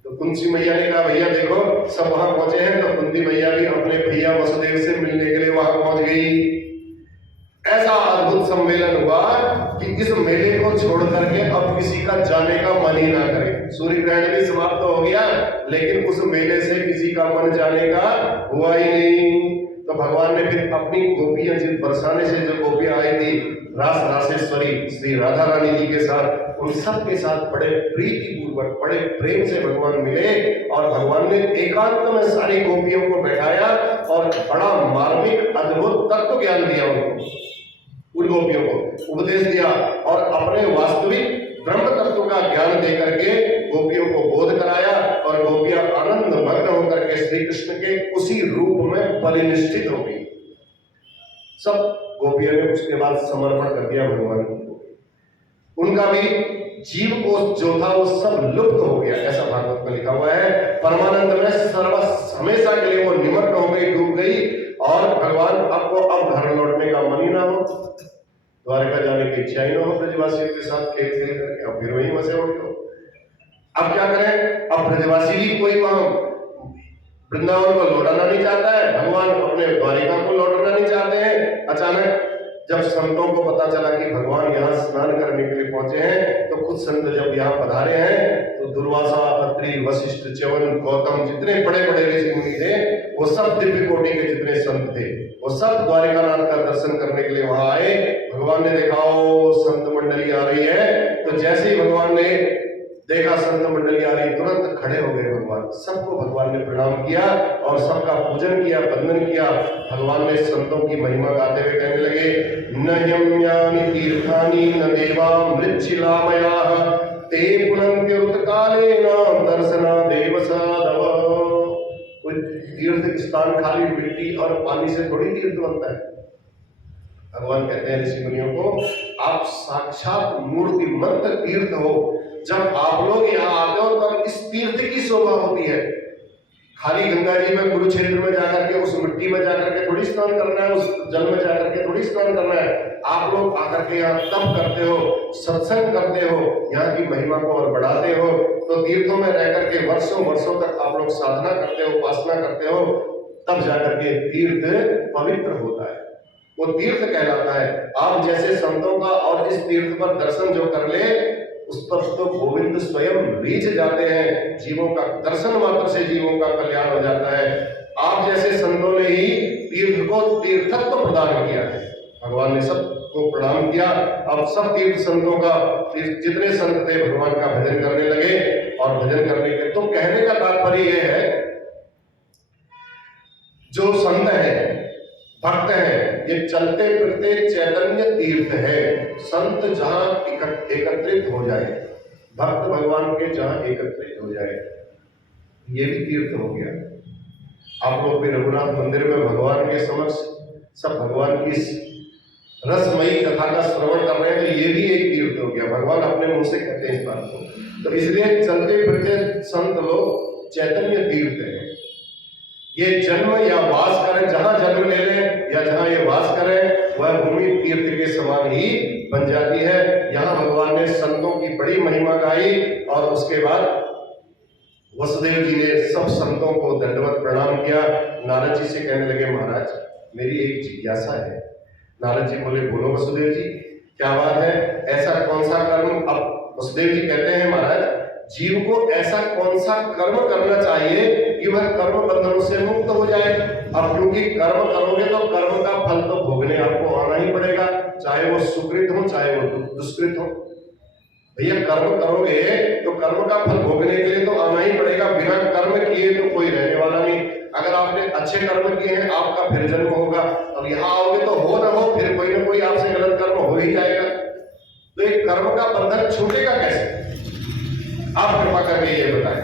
तो कुंती मैया ने कहा भैया देखो सब वहां पहुंचे हैं, तो कुंती मैया भी अपने भैया वसुदेव से मिलने के लिए वहां पहुंच गई। ऐसा अद्भुत सम्मेलन हुआ कि इस मेले को छोड़ करके अब किसी का जाने का मन ही ना करे। सूर्य ग्रहण भी समाप्त हो गया, लेकिन उस मेले से किसी का मन जाने का हुआ ही नहीं। तो भगवान ने फिर अपनी गोपियां, जिन बरसाने से जो गोपियां आई थी रास रासेश्वरी श्री राधा रानी जी के साथ, उन सब के साथ बड़े प्रीति पूर्वक, बड़े प्रेम से भगवान मिले और भगवान ने एकांत में सारी गोपियों को बैठाया और बड़ा मार्मिक अद्भुत तत्व ज्ञान दिया उनको, उन गोपियों को उपदेश दिया और अपने वास्तविक ब्रह्म तत्व का ज्ञान दे करके गोपियों को बोध कराया और गोपियां आनंद मग्न होकर के श्री कृष्ण के उसी रूप में परिनिष्ठित हो गई। सब गोपियों ने उसके बाद समर्पण कर दिया भगवान को। उनका भी जीव को जो था वो सब लुप्त हो गया, ऐसा भागवत में लिखा हुआ है। परमानंद में सर्व हमेशा के लिए वो निमग्न हो गई, डूब गई और भगवान आपको अब घर लौटने का मन ही ना हो, द्वारका जाने की इच्छा ही ना हो, ब्रजवासियों के साथ खेल खेल करके अब फिर वहीं बसे हो। अब क्या करें, अब ब्रजवासी भी कोई वहां वृंदावन को लौटाना नहीं चाहता है, भगवान अपने द्वारिका को लौटाना नहीं चाहते हैं। अचानक जब संतों को पता चला कि भगवान यहाँ स्नान करने के लिए पहुंचे हैं, तो कुछ संत जब यहाँ पधारे हैं तो दुर्वासा, अत्रि, वशिष्ठ, च्यवन, गौतम, जितने बड़े बड़े ऋषि मुनि थे, वो सब दिव्य कोटि के जितने संत थे, वो सब द्वारिकानाथ का दर्शन करने के लिए वहां आए। भगवान ने देखा ओ संत मंडली आ रही है, तो जैसे ही भगवान ने देखा संत मंडली आ रही, तुरंत खड़े हो गए भगवान। सबको भगवान ने प्रणाम किया और सबका पूजन किया, वंदन किया। भगवान ने संतों की महिमा गाते हुए कहने लगे, न यम्यानि तीर्थानि न देवा मृच्छिलामयाः ते पुनन्ति उत्कालेन दर्शना देव साधव। कोई तीर्थ स्थान खाली मिट्टी और पानी से थोड़ी तीर्थ बनता है। भगवान कहते हैं ऋषि मुनियों को, आप साक्षात मूर्तिमंत तीर्थ हो। जब आप लोग यहाँ आते हो तब इस तीर्थ की शोभा होती है। खाली गंगा जी में कुरुक्षेत्र में जाकर के उस मिट्टी में जाकर के थोड़ी स्नान करना है, उस जल में जाकर के थोड़ी स्नान करना है। आप लोग आकर के यहाँ तप करते हो, सत्संग करते हो, यहाँ की महिमा को और बढ़ाते हो। तो तीर्थों में रह करके वर्षों वर्षों तक आप लोग साधना करते हो, उपासना करते हो, तब जाकर के तीर्थ पवित्र होता है, वो तीर्थ कहलाता है। आप जैसे संतों का और इस तीर्थ पर दर्शन जो कर ले, उस पर तो गोविंद स्वयं रीझ जाते हैं। जीवों का दर्शन मात्र से जीवों का कल्याण हो जाता है। आप जैसे संतों ने ही तीर्थ को तीर्थत्व प्रदान किया है। भगवान ने सबको प्रणाम किया। अब सब तीर्थ संतों का, जितने संत थे भगवान का भजन करने लगे। और भजन करने के तो कहने का तात्पर्य यह है, जो संत है, भक्त है, ये चलते फिरते चैतन्य तीर्थ है। संत जहां एकत्रित हो जाए, भक्त भगवान के जहां एकत्रित हो जाए, ये भी तीर्थ हो गया। आप लोग भी रघुनाथ मंदिर में भगवान के समक्ष सब भगवान की रसमयी कथा का श्रवण कर रहे हैं, तो ये भी एक तीर्थ हो गया। भगवान अपने मुंह से कहते हैं इस बात को। तो इसलिए चलते फिरते संत लोग चैतन्य तीर्थ है। ये जन्म या वास करें, जहां जन्म ले लें या जहां ये वास करें, वह भूमि तीर्थ के समान ही बन जाती है। यहाँ भगवान ने संतों की बड़ी महिमा गाई और उसके बाद वसुदेव जी ने सब संतों को दंडवत प्रणाम किया। नारद जी से कहने लगे, महाराज मेरी एक जिज्ञासा है। नारद जी बोले, बोलो वसुदेव जी, क्या बात है, ऐसा कौन सा कर्म। अब वसुदेव जी कहते हैं, महाराज जीव को ऐसा कौन सा कर्म करना चाहिए कि वह कर्म बंधनों से मुक्त हो जाए। अब क्योंकि कर्म करोगे तो कर्म का फल तो भोगने आपको आना ही पड़ेगा, चाहे वो सुकृत हो चाहे वो दुष्कृत हो। भैया कर्म करोगे तो कर्म का फल भोगने के लिए तो आना ही पड़ेगा। बिना कर्म किए तो कोई रहने वाला नहीं। अगर आपने अच्छे कर्म किए हैं, आपका फिर जन्म होगा। अब यहाँ आओगे तो हो ना हो, फिर कोई ना कोई आपसे गलत कर्म हो ही जाएगा। तो एक कर्म का बंधन छूटेगा कैसे, आप कृपा करके ये बताएं।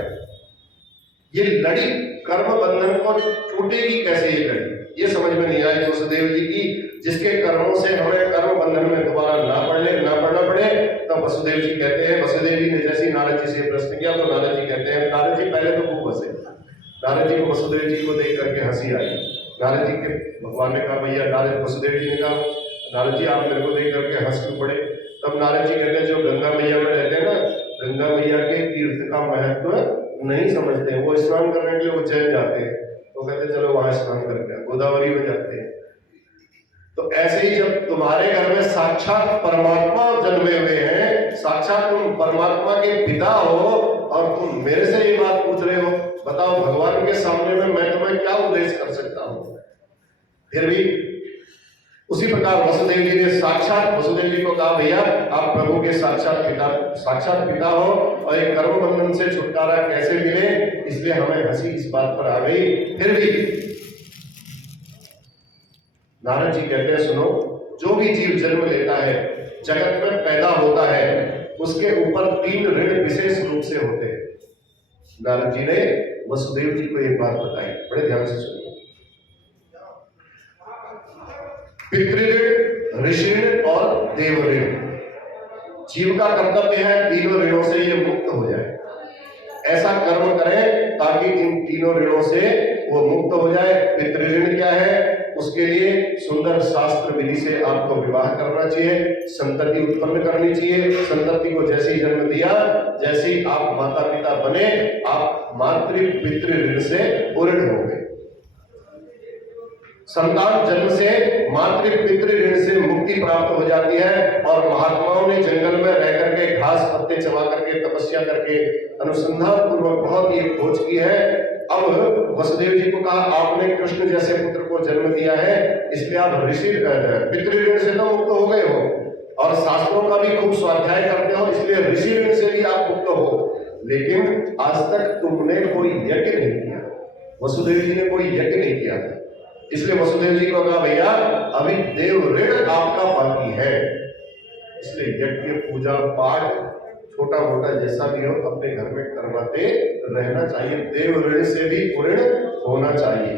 ये लड़ी कर्म बंधन को छूटेगी कैसे, ये लड़ी, ये समझ में नहीं आई वसुदेव जी की। जिसके कर्मों से हमें कर्म बंधन में दोबारा ना पड़ना पड़े। तब वसुदेव जी कहते हैं, वसुदेव जी ने जैसे नारद जी से प्रश्न किया तो नारद जी कहते हैं, नारद जी पहले तो खूब हंसे। नारद जी को वसुदेव जी को देख करके हंसी आई। नारद जी के भगवान ने कहा, भैया नारद, वसुदेव जी ने कहा, नारद जी आप मेरे को देख करके हंस क्यों पड़े। तब नारद जी कहते हैं, जो गंगा मैया में रहते हैं ना, गंगा मैया के तीर्थ का महत्व नहीं समझते हैं। वो स्नान करने के लिए उज्जैन जाते हैं, तो कहते हैं चलो वहां स्नान करके, गोदावरी में जाते हैं। तो ऐसे ही जब तुम्हारे घर में साक्षात परमात्मा जन्मे हुए हैं, साक्षात तुम परमात्मा के पिता हो और तुम मेरे से ये बात पूछ रहे हो, बताओ भगवान के सामने में मैं तुम्हें क्या उपदेश कर सकता हूं। फिर भी उसी प्रकार वसुदेव जी ने साक्षात वसुदेव जी को कहा, भैया आप प्रभु के साक्षात पिता हो और एक कर्म बंधन से छुटकारा कैसे मिले, इसलिए हमें हंसी इस बात पर आ गई। फिर भी नारद जी कहते हैं, सुनो, जो भी जीव जन्म लेता है, जगत में पैदा होता है, उसके ऊपर 3 ऋण विशेष रूप से होते हैं। नारद जी ने वसुदेव जी को एक बात बताई, बड़े ध्यान से सुनिए। पितृ ऋण, ऋषि ऋण और देव ऋण। जीव का कर्तव्य है तीनों ऋणों से ये मुक्त हो जाए, ऐसा कर्म करें ताकि इन तीनों ऋणों से वो मुक्त हो जाए। पितृ ऋण क्या है? उसके लिए सुंदर शास्त्र विधि से आपको विवाह करना चाहिए, संतति उत्पन्न करनी चाहिए। संतति को जैसे ही जन्म दिया, जैसे ही आप माता पिता बने, आप मातृ पितृ ऋण से पूर्ण हो गए। संतान जन्म से मातृ पितृ ऋण से मुक्ति प्राप्त हो जाती है। और महात्माओं ने जंगल में रह करके घास पत्ते चबा करके तपस्या करके अनुसंधान पूर्वक बहुत ही खोज की है। अब वसुदेव जी को कहा, आपने कृष्ण जैसे पुत्र को जन्म दिया है, इसलिए आप ऋषि पितृ ऋण से तो मुक्त हो गए हो और शास्त्रों का भी खूब स्वाध्याय करते हो, इसलिए ऋषि ऋण से भी आप मुक्त हो। लेकिन आज तक तुमने कोई यज्ञ नहीं किया, वसुदेव जी ने कोई यज्ञ नहीं किया था। इसलिए वसुदेव जी को कहा, भैया अभी देव ऋण आपका बाकी है, इसलिए यज्ञ पूजा पाठ छोटा मोटा जैसा भी हो अपने घर में करवाते रहना चाहिए। देव ऋण से भी पूर्ण होना चाहिए।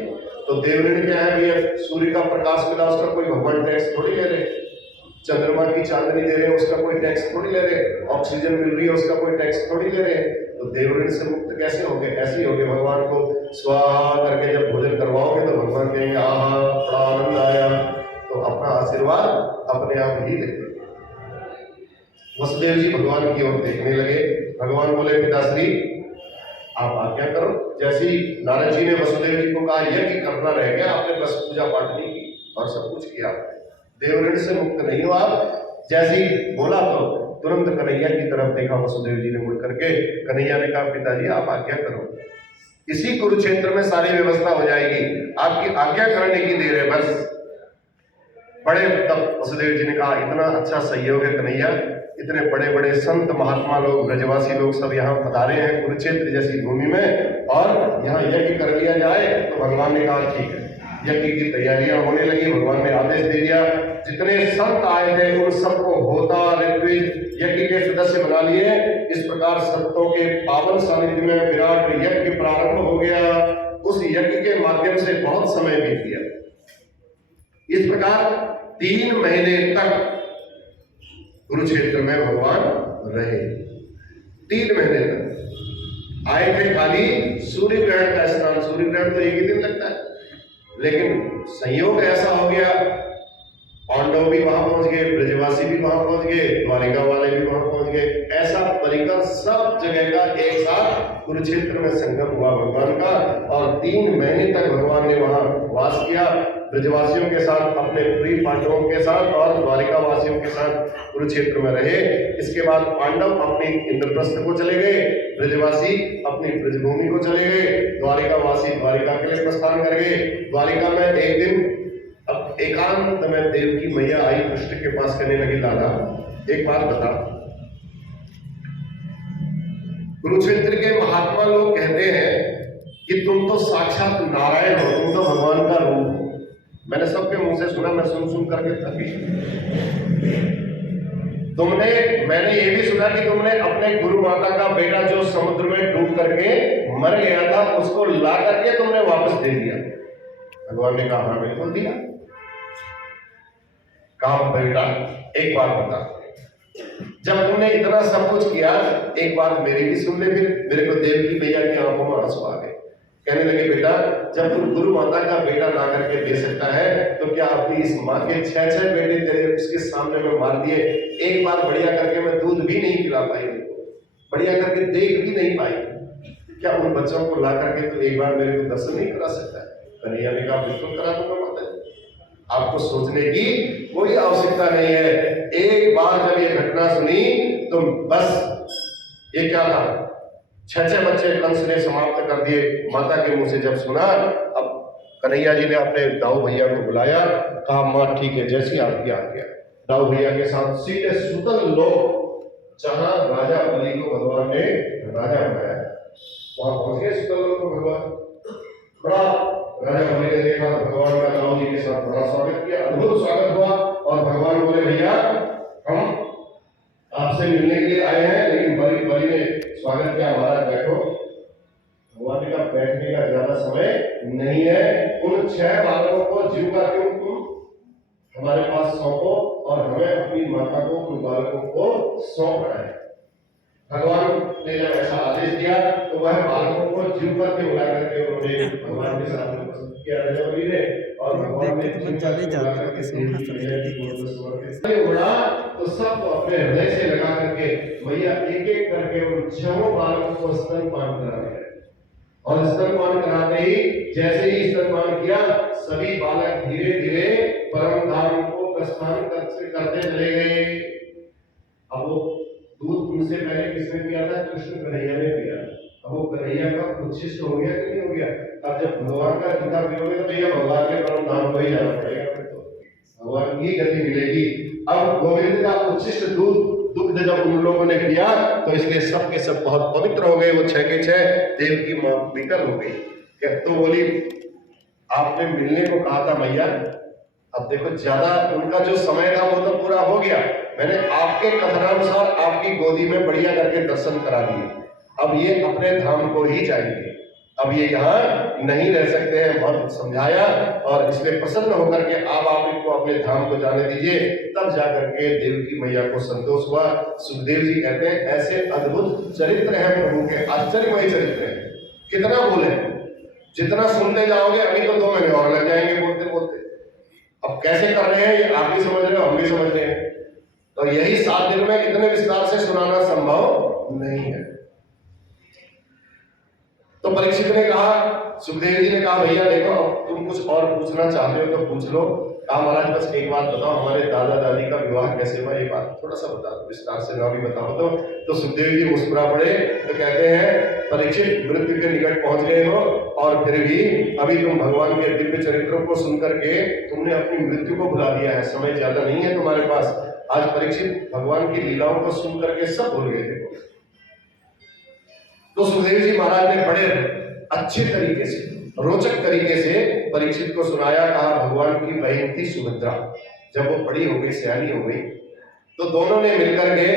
तो देव ऋण क्या है भैया? सूर्य का प्रकाश मिला, उसका कोई भगवान टैक्स थोड़ी ले रहे, चंद्रमा की चांदनी दे रहे, उसका कोई टैक्स थोड़ी ले रहे, ऑक्सीजन मिल रही है, उसका कोई टैक्स थोड़ी ले रहे। तो देव ऋण से मुक्त कैसे होंगे? ऐसे ही होंगे। भगवान को स्वाहा करके जब भोजन करवाओगे तो भगवान कहेंगे, आहा बड़ा आनंद आया, तो अपना आशीर्वाद अपने आप ही देंगे। वसुदेव जी भगवान की ओर देखने लगे। भगवान बोले, पिताश्री आप आज्ञा करो। जैसे ही नारद जी ने वसुदेव जी को कहा, यज्ञ करना रह गया, आपने बस पूजा पाठ नहीं की और सब कुछ किया, देव ऋण से मुक्त नहीं हो आप। जैसे ही बोला तो तुरंत कन्हैया की तरफ देखा वसुदेव जी ने मुड़ करके। कन्हैया ने कहा, पिताजी आप आज्ञा करो, इसी कुरुक्षेत्र में सारी व्यवस्था हो जाएगी, आपकी आज्ञा करने की देर है बस। बड़े तब वसुदेव जी ने कहा, इतना अच्छा सहयोग है कन्हैया, इतने बड़े बड़े संत महात्मा लोग, ब्रजवासी लोग सब यहाँ पधारे हैं कुरुक्षेत्र जैसी भूमि में, और यहाँ यज्ञ कर लिया जाए। तो भगवान ने कहा ठीक है। यज्ञ की तैयारियां होने लगी। भगवान ने आदेश दे दिया, जितने संत आए थे उन सबको होता ऋत्विज यज्ञ के सदस्य बना लिए। इस प्रकार संतों के पावन सानिध्य में विराट यज्ञ प्रारंभ हो गया। उस यज्ञ के माध्यम से बहुत समय बीत गया। इस प्रकार 3 महीने तक कुरुक्षेत्र में भगवान रहे। 3 महीने तक आए थे खाली सूर्य ग्रहण का स्नान। सूर्य ग्रहण तो एक ही दिन लगता है, लेकिन संयोग ऐसा हो गया, पांडव भी वहां पहुंच गए, ब्रजवासी भी वहां पहुंच गए, द्वारिका वाले भी वहां पहुंच गए। ऐसा परिकर सब जगह का एक साथ कुरुक्षेत्र में संगम हुआ भगवान का। और 3 महीने तक भगवान ने वहां वास किया, ब्रजवासियों के साथ, अपने प्रिय पांडवों के साथ और द्वारिका वासियों के साथ कुरुक्षेत्र में रहे। इसके बाद पांडव अपनी इंद्रप्रस्थ को चले गए, ब्रजवासी अपनी ब्रजभूमि को चले गए, द्वारिका वासी द्वारिका के लिए प्रस्थान कर गए। द्वारिका में एक दिन अब एकांत में देव की मैया आई, कृष्ण के पास कहने लगी, लाला एक बात बता, कुरुक्षेत्र के महात्मा लोग कहते हैं कि तुम तो साक्षात नारायण हो, तुम तो भगवान का रूप हो। मैंने सबके मुंह से सुना, मैं सुन करके थकी। मैंने ये भी सुना कि तुमने अपने गुरु माता का बेटा जो समुद्र में डूब करके मर गया था, उसको ला करके तुमने वापस दे दिया। भगवान ने कहा, हाँ बिल्कुल दिया। कहा, बेटा एक बात बता, जब तुमने इतना सब कुछ किया, एक बात मेरी भी सुन ले। फिर मेरे को देव की मैया की आंखों में आंसू आ गए। कहने लगे, बेटा जब तू गुरु माता का बेटा ला करके दे सकता है, तो क्या अपनी इस माँ के 6 बेटे तेरे उसके सामने में मार दिए? एक बार बढ़िया करके मैं दूध भी नहीं पिला पाई, बढ़िया करके देख भी नहीं पाई, क्या उन बच्चों को ला करके तो एक बार मेरे को दर्शन नहीं करा सकता है? कन्हैया ने कहा, बिल्कुल करा दूंगा माता जी, आपको सोचने की कोई आवश्यकता नहीं है। एक बार जब ये घटना सुनी तो बस ये क्या था, 6 बच्चे कंस ने समाप्त कर दिए माता के मुंह से जब सुना। अब कन्हैया जी ने अपने दाऊ भैया को बुलाया, कहा माँ ठीक है, जैसी आपकी आज्ञा। दाऊ भैया के साथ सीधे सुतल लोग जहां राजा बलि को भगवान ने राजा बनाया, वहां पहुंच गए सुतल लोग को भगवान। बड़ा राजा बलि ने देखा तो भगवान का दाऊ जी के साथ बड़ा स्वागत किया, अद्भुत स्वागत हुआ। और भगवान बोले भैया हम आपसे मिलने के लिए आए हैं, लेकिन बलि ने स्वागत किया, महाराज बैठो। भगवान ने कहा बैठने का ज्यादा समय नहीं है, उन 6 बालकों को जीविका क्यों तुम हमारे पास सौंपो और हमें अपनी माता को उन बालकों को सौंप रहा है। भगवान ने जब ऐसा आदेश दिया तो वह बालकों को जीविका के बुला करके उन्होंने भगवान के सामने प्रस्तुत किया राजा बलि ने। और भगवान ने उड़ा तो सब अपने हृदय से लगा करके भैया एक एक करके उन 6 बालकों को स्तनपान करा दिया। और स्तनपान कराते ही जैसे ही स्तनपान किया, सभी बालक धीरे धीरे परम धाम को प्रस्थान करते चले गए। अब वो दूध उनसे पहले किसने पिया था? कृष्ण कन्हैया ने पिया। अब वो कन्हैया का उच्छिष्ट हो गया कि नहीं हो गया? अब जब भगवान का गीता पियोगे तो भैया भगवान के परम धाम को ही जाना पड़ेगा, फिर तो भगवान की गति मिलेगी। अब गोविंद का उच्छिष्ट दुग्ध जब उन लोगों ने पिया तो इसलिए सब के सब बहुत पवित्र हो गए। वो 6 के 6 देव की मां विकल हो गई। क्या तो बोली आपने मिलने को कहा था भैया, अब देखो ज्यादा उनका जो समय था वो तो पूरा हो गया, मैंने आपके कथनानुसार आपकी गोदी में बढ़िया करके दर्शन करा दिए। अब ये अपने धाम को ही जाएंगे, अब ये यहाँ नहीं रह सकते हैं। बहुत समझाया और इसलिए प्रसन्न होकर के आप इनको अपने धाम को जाने दीजिए। तब जाकर के देवकी मैया को संतोष हुआ। सुखदेव जी कहते हैं ऐसे अद्भुत चरित्र है प्रभु के, आश्चर्यमय चरित्र है। कितना बोले, जितना सुनते जाओगे अभी तो 2 महीने और लग जाएंगे बोलते बोलते। अब कैसे कर रहे हैं ये आप भी समझ रहे हो, हम भी समझ रहे हैं। तो यही 7 दिन में इतने विस्तार से सुनाना संभव नहीं है। तो परीक्षित ने कहा, सुखदेव जी ने कहा भैया देखो अब तुम कुछ और पूछना चाहते हो तो पूछ लो। कहा महाराज बस एक बात बताओ, हमारे दादा दादी का विवाह कैसे हुआ, ये बात थोड़ा सा बता दो, विस्तार से ना भी बताओ तो सुखदेव जी मुस्कुरा पड़े। तो कहते हैं परीक्षित मृत्यु के निकट पहुंच गए हो और फिर भी अभी तुम भगवान के दिव्य चरित्रों को सुनकर के तुमने अपनी मृत्यु को भुला दिया है। समय ज्यादा नहीं है तुम्हारे पास। आज परीक्षित भगवान की लीलाओं को सुन करके सब भूल गए थे। तो सुखदेव जी महाराज ने बड़े अच्छे तरीके से, रोचक तरीके से परीक्षित को सुनाया। कहा भगवान की बहन थी सुभद्रा, जब वो बड़ी हो गई, सियानी हो गई, तो दोनों ने मिलकर के,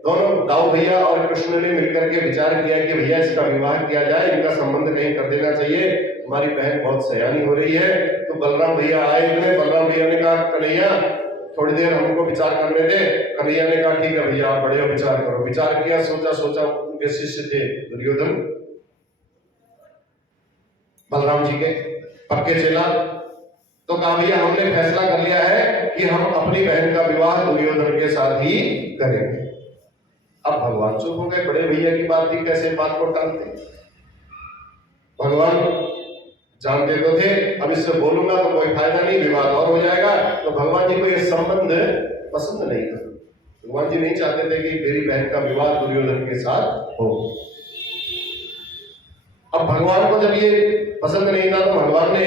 दोनों दाऊ भैया और कृष्ण ने मिलकर के विचार किया कि भैया इसका विवाह किया जाए, इनका संबंध कहीं कर देना चाहिए, हमारी बहन बहुत सियानी हो रही है। तो बलराम भैया आए, बलराम भैया ने कहा कन्हैया थोड़ी देर हमको विचार करने दे। कन्हैया ने कहा ठीक है भैया आप बड़े हो, विचार करो। विचार किया, सोचा सोचा, उनके शिष्य थे दुर्योधन, बलराम जी के पक्के चेला। तो कहा भैया हमने फैसला कर लिया है कि हम अपनी बहन का विवाह दुर्योधन के साथ ही करेंगे। अब भगवान चुप हो गए, बड़े भैया की बात थी, कैसे बात को टालते। भगवान जानते तो थे अब इससे बोलूंगा तो कोई फायदा नहीं, विवाद और हो जाएगा। तो भगवान जी को यह संबंध पसंद नहीं था। भगवान जी नहीं चाहते थे कि मेरी बहन का विवाह दुर्योधन के साथ हो। अब भगवान को जब ये पसंद नहीं था तो भगवान ने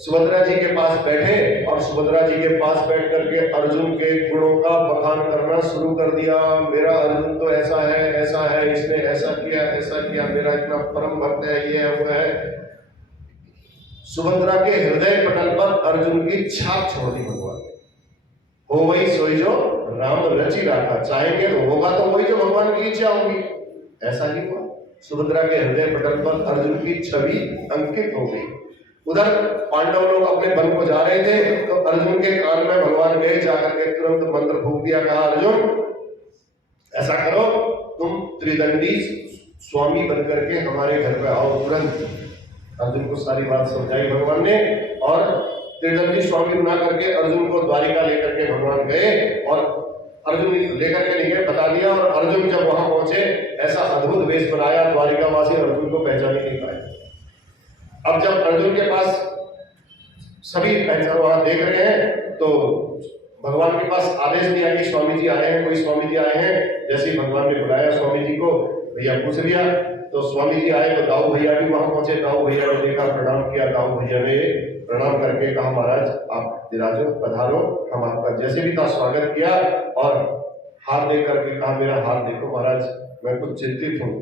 सुभद्रा जी के पास बैठे और सुभद्रा जी के पास बैठ करके अर्जुन के गुणों का बखान करना शुरू कर दिया। मेरा अर्जुन तो ऐसा है, इसने ऐसा किया, मेरा इतना परम भक्त है, ये है वो है। सुभद्रा के हृदय पटल पर अर्जुन की छाप छोड़ दी भगवान ने। हो वही सोई जो राम रचि राखा, चाहेंगे तो होगा तो वही जो भगवान की इच्छा होगी। ऐसा ही हुआ, सुभद्रा के हृदय पटल पर अर्जुन की छवि अंकित हो गई। उधर पांडव लोग अपने वन को जा रहे थे तो अर्जुन के कान में भगवान गए, जाकर के तुरंत मंत्र फूंक दिया। कहा अर्जुन ऐसा करो, तुम त्रिदंडी स्वामी बनकर के हमारे घर पे आओ तुरंत। अर्जुन को सारी बात समझाई भगवान ने और त्रिदंडी स्वामी बना करके अर्जुन को द्वारिका लेकर के भगवान गए। और अर्जुन लेकर के नहीं गए, बता दिया। और अर्जुन जब वहां पहुंचे ऐसा अद्भुत वेश बनाया, द्वारिकावासी अर्जुन को पहचान ही नहीं पाए। अब जब अर्जुन के पास सभी वहां देख रहे हैं तो भगवान के पास आदेश दिया कि स्वामी जी आए हैं, कोई स्वामी जी आए हैं। जैसे ही भगवान ने बुलाया स्वामी जी को, भैया पूछ लिया, तो स्वामी जी आए तो दाऊ भैया भी वहां पहुंचे। दाऊ भैया ने देखा, प्रणाम किया। दाऊ भैया ने प्रणाम करके कहा, महाराज आप विराजो, पधारो, हम आपका जैसे भी था स्वागत किया। और हाथ दे करके कहा, मेरा हाथ देखो महाराज, मैं कुछ चिंतित हूँ।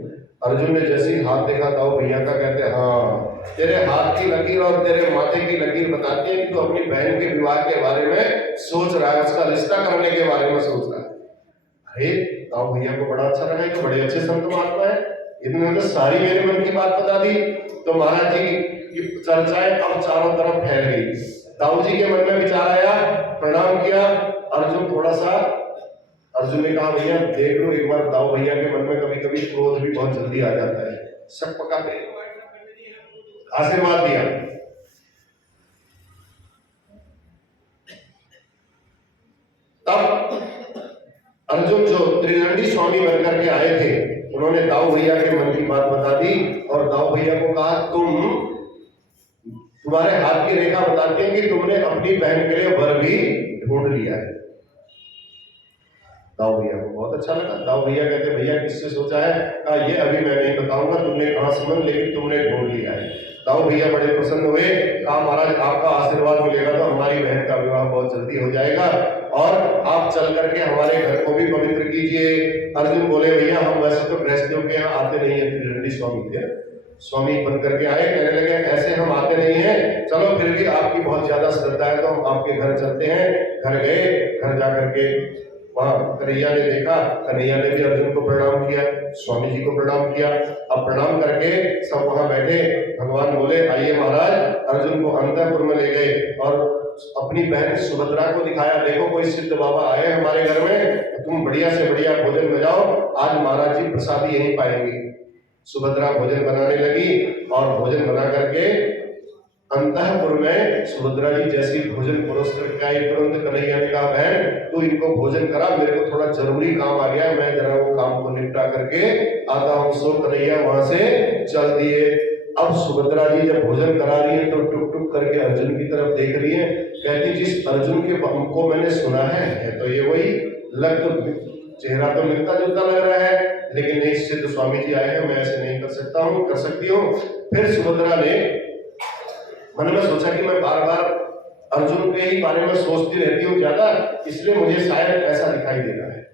अर्जुन ने जैसे ही हाथ देखा दाऊ भैया का, कहते हाँ, तेरे हाथ की लकीर और तेरे माथे की लकीर बताती है कि तू अपनी बहन के विवाह के बारे में सोच रहा है, उसका रिश्ता करने के बारे में सोच रहा है। अरे दाऊ भैया को बड़ा अच्छा लगा, तो बड़े अच्छे संत महात्मा है, इन्होंने तो सारी मेरे मन की बात बता दी। तो महाराज जी की चर्चाएं अब चारों तरफ फैल गई। दाऊ जी के मन में विचार आया, प्रणाम किया। अर्जुन ने कहा, भैया देख लो एक बार, दाऊ भैया के मन में कभी कभी क्रोध भी बहुत जल्दी आ जाता है, शक पकाते, आशीर्वाद दिया। तब अर्जुन जो त्रिदंडी स्वामी बनकर के आए थे, उन्होंने दाऊ भैया के मन की बात बता दी और दाऊ भैया को कहा, तुम्हारे हाथ की रेखा बताते हैं कि तुमने अपनी बहन के लिए वर भी ढूंढ लिया है। दाऊ भैया को बहुत अच्छा लगा। दाऊ भैया कहते, भैया किससे सोचा है? कहा, ये अभी मैं नहीं बताऊंगा, तुमने कहां समझ, लेकिन तुमने ढूंढ लिया है। दाऊ भैया बड़े प्रसन्न हुए। कहा, महाराज आपका आशीर्वाद मिलेगा तो हमारी बहन का विवाह बहुत जल्दी हो जाएगा और आप चल करके हमारे घर को भी पवित्र कीजिए। अर्जुन बोले, भैया हम वैसे तो गृहस्थियों के यहाँ आते नहीं है, त्रिदंडी स्वामी थे, स्वामी बन करके आए। कहने लगे, ऐसे हम आते नहीं हैं, चलो फिर भी आपकी बहुत ज्यादा श्रद्धा है तो हम आपके घर चलते हैं। घर गए, घर जा करके वहां कन्हैया ने देखा, कन्हैया ने भी अर्जुन को प्रणाम किया, स्वामी जी को प्रणाम किया। अब प्रणाम करके सब वहां बैठे। भगवान बोले, आइए महाराज। अर्जुन को अंतःपुर में ले गए और अपनी बहन सुभद्रा को दिखाया, देखो कोई सिद्ध बाबा आए हमारे घर में, तुम बढ़िया से बढ़िया भोजन में जाओ, आज महाराज जी प्रसादी यहीं पाएंगे। सुभद्रा भोजन बनाने लगी और भोजन बना करके अंतःपुर में सुभद्रा जी जैसी भोजन परोस करके आई, तुरंत कन्हैया ने कहा, बहन तू इनको भोजन करा, मेरे को थोड़ा जरूरी काम आ गया, मैं जरा वो काम को निपटा करके आता हूँ। सो कन्हैया वहां से चल दिए। अब सुभद्रा जी जब भोजन करा रही है तो टुक टुक करके अर्जुन की तरफ देख रही है। कहती, जिस अर्जुन के को मैंने सुना है तो ये वही लग, तो चेहरा तो मिलता जुलता लग रहा है, लेकिन नहीं, सिद्ध स्वामी जी आए हैं, मैं ऐसे नहीं कर सकता हूँ, कर सकती हूँ। फिर सुभद्रा ने मन में सोचा कि मैं बार बार अर्जुन के ही बारे में सोचती रहती हूँ ज्यादा, इसलिए मुझे शायद ऐसा दिखाई दे रहा है।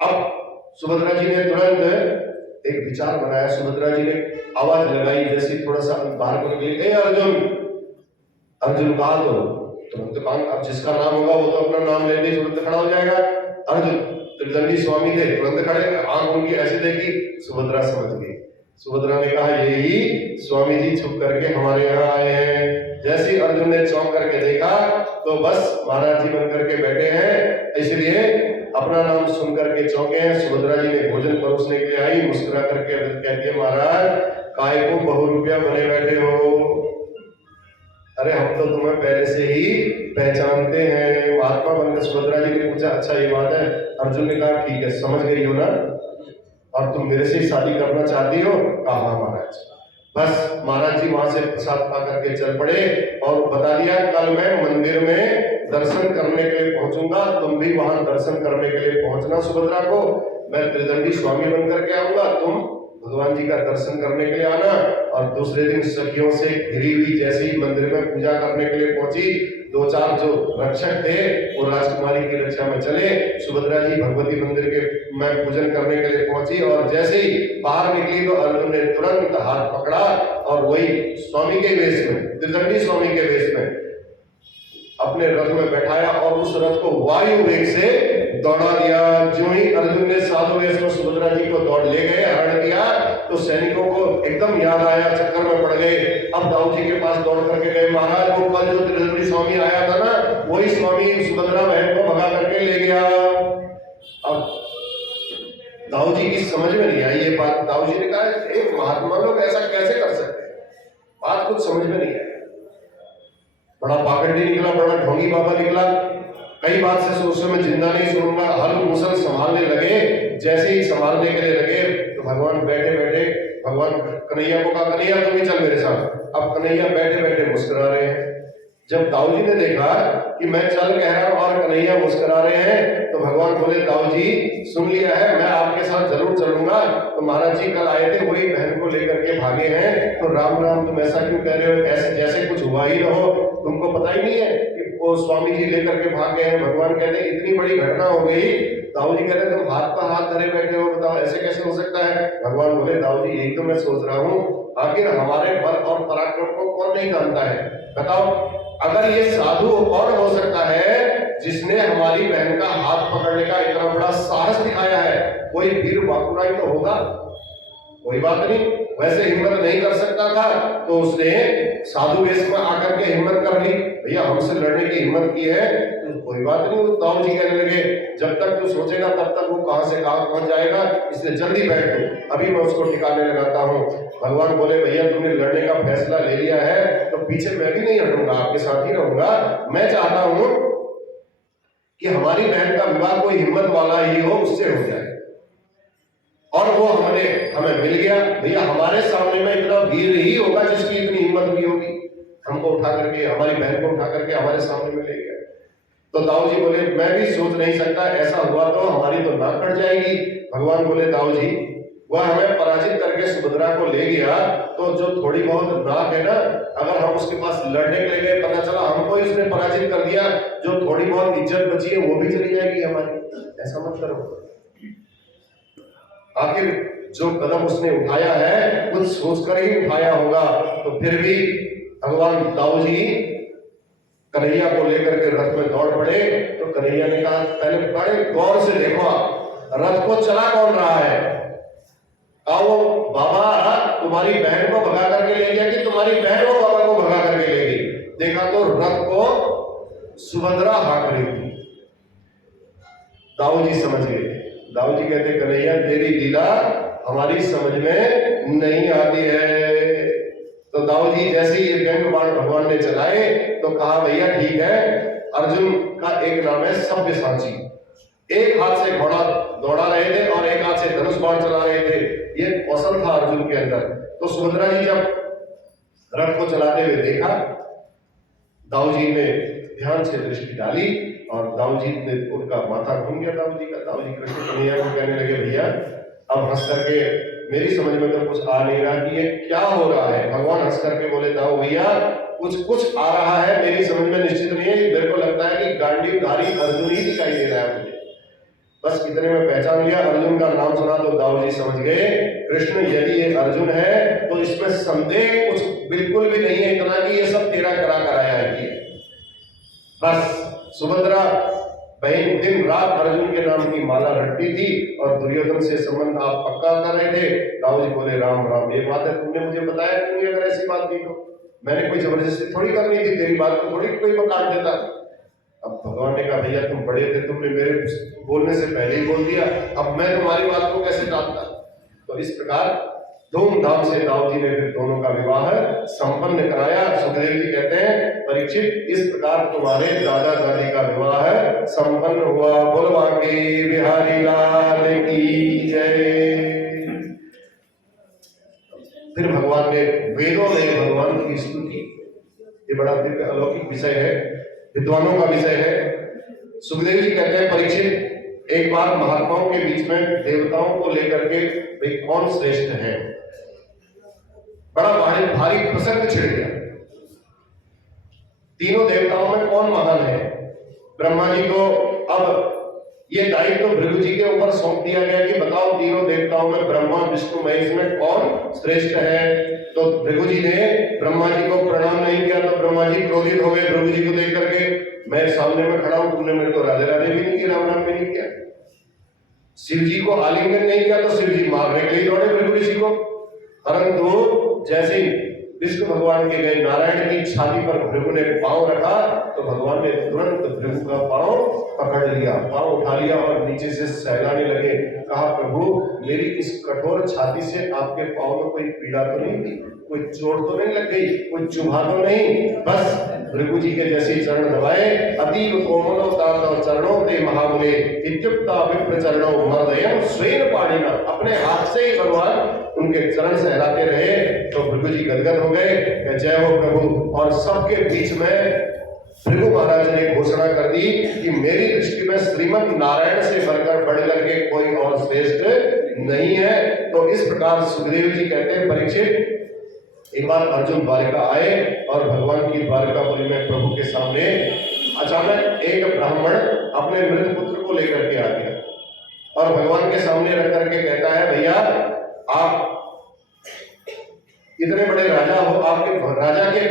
अब सुभद्रा जी ने तुरंत एक विचार बनाया। सुभद्रा जी ने आवाज लगाई, जैसी थोड़ा सा बाहर को निकली, अर्जुन। अर्जुन कहा तो तुरंत अब जिसका नाम होगा वो तो अपना नाम लेने तुरंत खड़ा हो जाएगा। अर्जुन त्रिदंडी स्वामी थे, तुरंत खड़े, आंख उनकी ऐसे देखी, सुभद्रा समझ गई। सुभद्रा ने कहा, यही स्वामी जी छुप करके हमारे यहाँ आए हैं। जैसे ही अर्जुन ने चौंक करके देखा तो बस महाराज जी बन करके बैठे हैं, इसलिए अपना नाम सुन करके चौंके हैं। सुभद्रा जी ने भोजन परोसने के लिए आई, मुस्कुरा करके कहती है, महाराज काय को बहुरूपिया बने बैठे हो? अरे हम तो तुम्हें पहले से ही पहचानते हैं, महात्मा बनकर। सुभद्रा जी ने पूछा, अच्छा ये बात है? अर्जुन ने कहा, ठीक है, समझ गई हो ना, और तुम मेरे से ही शादी करना चाहती हो? कहा, हाँ महाराज। बस महाराज जी वहां से प्रसाद पा करके चल पड़े और बता दिया, कल मैं मंदिर में दर्शन करने के लिए पहुंचूंगा, तुम भी वहां दर्शन करने के लिए पहुंचना सुभद्रा को। मैं त्रिदंडी स्वामी बन करके आऊंगा, तुम भगवान जी का दर्शन करने के लिए आना। और दूसरे दिन सखियों से घिरी हुई जैसे ही मंदिर में पूजा करने के लिए पहुंची, दो चार जो रक्षक थे वो राजकुमारी की रक्षा में चले। सुभद्रा जी भगवती मंदिर के में पूजन करने के लिए पहुंची और जैसे ही बाहर निकली तो अर्जुन ने तुरंत हाथ पकड़ा और वही स्वामी के वेश में, त्रिदंडी स्वामी के वेश में अपने रथ में बैठाया और उस रथ को वायु वेग से दौड़ा दिया। जो ही अर्जुन ने साधु वेश में सुभद्रा जी को दौड़ ले गए, हरण किया, तो सैनिकों को एकदम याद आया, चक्कर में पड़ गए। अब दाऊ जी के पास दौड़ करके गए, महाराज वो कल जो त्रिदंडी स्वामी आया था ना, वही स्वामी सुभद्रा बहन को भगा करके ले गया। अब दाऊ जी की समझ में नहीं आई ये बात। दाऊ जी ने कहा, एक महात्मा लोग ऐसा कैसे कर सकते हैं? बात कुछ समझ में नहीं आई। बड़ा पाखंडी निकला, बड़ा ढोंगी बाबा निकला, कई बात से उस समय जिंदा नहीं छोड़ूंगा। हल मुसल संभालने लगे, जैसे ही संभालने के लिए लगे तो भगवान बैठे बैठे, भगवान कन्हैया को कहा, कन्हैया तुम भी चल मेरे साथ। अब कन्हैया बैठे बैठे मुस्कुरा रहे हैं। जब दाऊ जी ने देखा कि मैं चल कह रहा हूं और कन्हैया मुस्कुरा रहे हैं, तो भगवान बोले दाऊ जी सुन लिया है, मैं आपके साथ जरूर चलूंगा। तो महाराज जी कल आए थे, वही बहन को लेकर के भागे हैं, तो राम राम तुम ऐसा क्यों कह रहे हो, ऐसे जैसे कुछ हुआ ही ना हो, तुमको पता ही नहीं है कि वो स्वामी जी लेकर के भाग गए हैं। भगवान कहते हैं इतनी बड़ी घटना हो गई। दाऊ जी कहते हैं तुम हाथ पर हाथ धरे बैठे हो, बताओ ऐसे कैसे हो सकता है। भगवान बोले दाऊ जी यही तो मैं सोच रहा हूँ, आखिर हमारे बल और पराक्रम को कौन नहीं जानता है, बताओ। अगर ये साधु कौन हो सकता है जिसने हमारी बहन का हाथ पकड़ने का इतना बड़ा साहस दिखाया है, कोई वीर बाकुरा ही तो होगा। कोई बात नहीं, वैसे हिम्मत नहीं कर सकता था तो उसने साधु वेश में आकर के हिम्मत कर ली, भैया हमसे लड़ने की हिम्मत की है तो कोई बात नहीं। वो दाऊ जी कहने लगे जब तक तू सोचेगा तब तक वो कहां से कहां पहुंच जाएगा, इसलिए जल्दी बैठ तू, अभी मैं उसको ठिकाने लगाता हूं। भगवान बोले भैया तुमने लड़ने का फैसला ले लिया है तो पीछे मैं भी नहीं हटूंगा, आपके साथ ही रहूंगा। मैं चाहता हूं कि हमारी बहन का विवाह कोई हिम्मत वाला ही हो, उससे हो जाए। और वो हमें मिल गया। भैया हमारे सामने में इतना वीर ही होगा जिसकी इतनी हिम्मत भी होगी, हमको उठा करके, हमारी बहन को उठा करके हमारे सामने में ले गया। तो दाऊ जी बोले मैं भी सोच नहीं सकता, ऐसा हुआ तो हमारी तो नाक कट जाएगी। भगवान बोले दाऊ जी वह हमें पराजित करके सुभद्रा को ले गया, तो जो थोड़ी बहुत नाक है ना, अगर हम उसके पास लड़ने के लिए गए, पता चला हमको ही उसने पराजित कर दिया, जो थोड़ी बहुत इज्जत बची है वो भी चली जाएगी हमारी। ऐसा मत करो। आखिर जो कदम उसने उठाया है कुछ सोचकर ही उठाया होगा। तो फिर भी भगवान दाऊ जी कन्हैया को लेकर के रथ में दौड़ पड़े। तो कन्हैया ने कहा पहले बड़े गौर से देखो रथ को चला कौन रहा है। आओ बाबा तुम्हारी बहन को भगा करके ले गया कि तुम्हारी बहन को बाबा को भगा करके ले गई। देखा तो रथ को सुभद्रा हाँक रही थी। दाऊ जी समझ गए। दाऊ जी कहते कन्हैया तेरी लीला हमारी समझ में नहीं आती है। तो दाऊ जी जैसे ही ये व्यंग बाण भगवान ने चलाए तो कहा भैया ठीक है, अर्जुन का एक नाम है सव्यसाची। एक हाथ से घोड़ा दौड़ा रहे थे और एक हाथ से धनुष बाण चला रहे थे, ये कौशल था अर्जुन के अंदर। तो सुभद्रा जी जब रथ को चलाते हुए देखा, दाऊ जी ने ध्यान से दृष्टि डाली और दाऊ जी ने उनका माथा घूम गया दाऊ जी का। दाऊ जी कृष्ण कन्हैया को कहने लगे भैया अब हंस करके मेरी समझ में तो कुछ आ नहीं रहा कि ये क्या हो रहा है। भगवान हंस करके बोले दाऊ भैया कुछ आ रहा है, मेरी समझ में निश्चित नहीं है, मेरे को लगता है कि गांडीवधारी अर्जुन ही दिखाई दे रहा है मुझे। बस इतने में पहचान लिया, अर्जुन का नाम सुना तो दाऊ जी समझ गए कृष्ण यदि ये अर्जुन है तो इसमें संदेह कुछ बिल्कुल भी नहीं है इतना कि ये सब तेरा करा कराया है। बस सुभद्रा बहन दिन रात अर्जुन के नाम की माला रटती थी और दुर्योधन से संबंध आप पक्का कर रहे थे। दाऊ जी बोले राम राम, ये बात है तुमने मुझे बताया क्यों, अगर ऐसी बात थी तो मैंने कोई जबरदस्ती थोड़ी करनी थी, तेरी बात को थोड़ी कोई मैं काट देता। अब भगवान ने कहा भैया तुम बड़े थे, तुमने मेरे बोलने से पहले ही बोल दिया, अब मैं तुम्हारी बात को कैसे टालता। तो इस प्रकार धूमधाम से दाऊ जी ने फिर दोनों का विवाह संपन्न कराया। सुखदेव जी कहते हैं परीक्षित इस प्रकार तुम्हारे दादा दादी का विवाह संपन्न हुआ। बोलवा के बिहारी लाल की जय। फिर भगवान ने वेदों में भगवान की स्तुति, ये बड़ा दिव्य अलौकिक विषय है, विद्वानों का विषय है। सुखदेव जी कहते हैं परीक्षित एक बार महात्माओं के बीच में देवताओं को लेकर के वे कौन श्रेष्ठ है, बड़ा भारी प्रसंग छिड़ गया। तीनों देवताओं में कौन महान है। ब्रह्मा जी को अब ये दायित्व तो भृगु जी के ऊपर सौंप दिया गया कि बताओ तीनों देवताओं में ब्रह्मा विष्णु महेश में कौन श्रेष्ठ है। तो भृगु जी ने ब्रह्मा जी को प्रणाम नहीं किया तो ब्रह्मा जी क्रोधित हो गए भृगु जी को देख करके, मैं सामने में खड़ा हूं, तुमने मेरे को राधे राधे भी नहीं किया, राम राम भी नहीं किया। शिव जी को आलिंगन नहीं किया तो शिव जी मारने के लिए दौड़े भृगु ऋषि को। परंतु जैसे ही विष्णु भगवान के गए नारायण की छाती पर भृगु ने पांव रखा तो भगवान ने तुरंत भृगु का पांव पकड़ लिया, पांव उठा लिया और नीचे से सहलाने लगे। कहा प्रभु मेरी इस कठोर छाती से आपके पांव में कोई पीड़ा तो नहीं थी, कोई चोट तो नहीं लग गई, कोई चुभा तो नहीं। बस भृगु जी के जैसे चरण दबाए, अतीव कोमलो तातव चरणों ते महामुने इत्युक्ता विप्र चरणों मर्दयम स्वेन पाणिना। अपने हाथ से ही भगवान उनके चरण सहलाते रहे तो भृगु जी गदगद हो गए, जय हो प्रभु। और सबके बीच में भृगु महाराज ने घोषणा कर दी कि मेरी दृष्टि में श्रीमद नारायण से बढ़कर के कोई और श्रेष्ठ नहीं है। तो इस प्रकार सुखदेव जी कहते हैं, परीक्षित, एक बार अर्जुन द्वारिका आए और भगवान की द्वारिकापुरी में प्रभु के सामने अचानक एक ब्राह्मण अपने मृत पुत्र को लेकर के आ गया और भगवान के सामने रख करके कहता है, भैया आप इतने बड़े राजा हो, आपके राजा के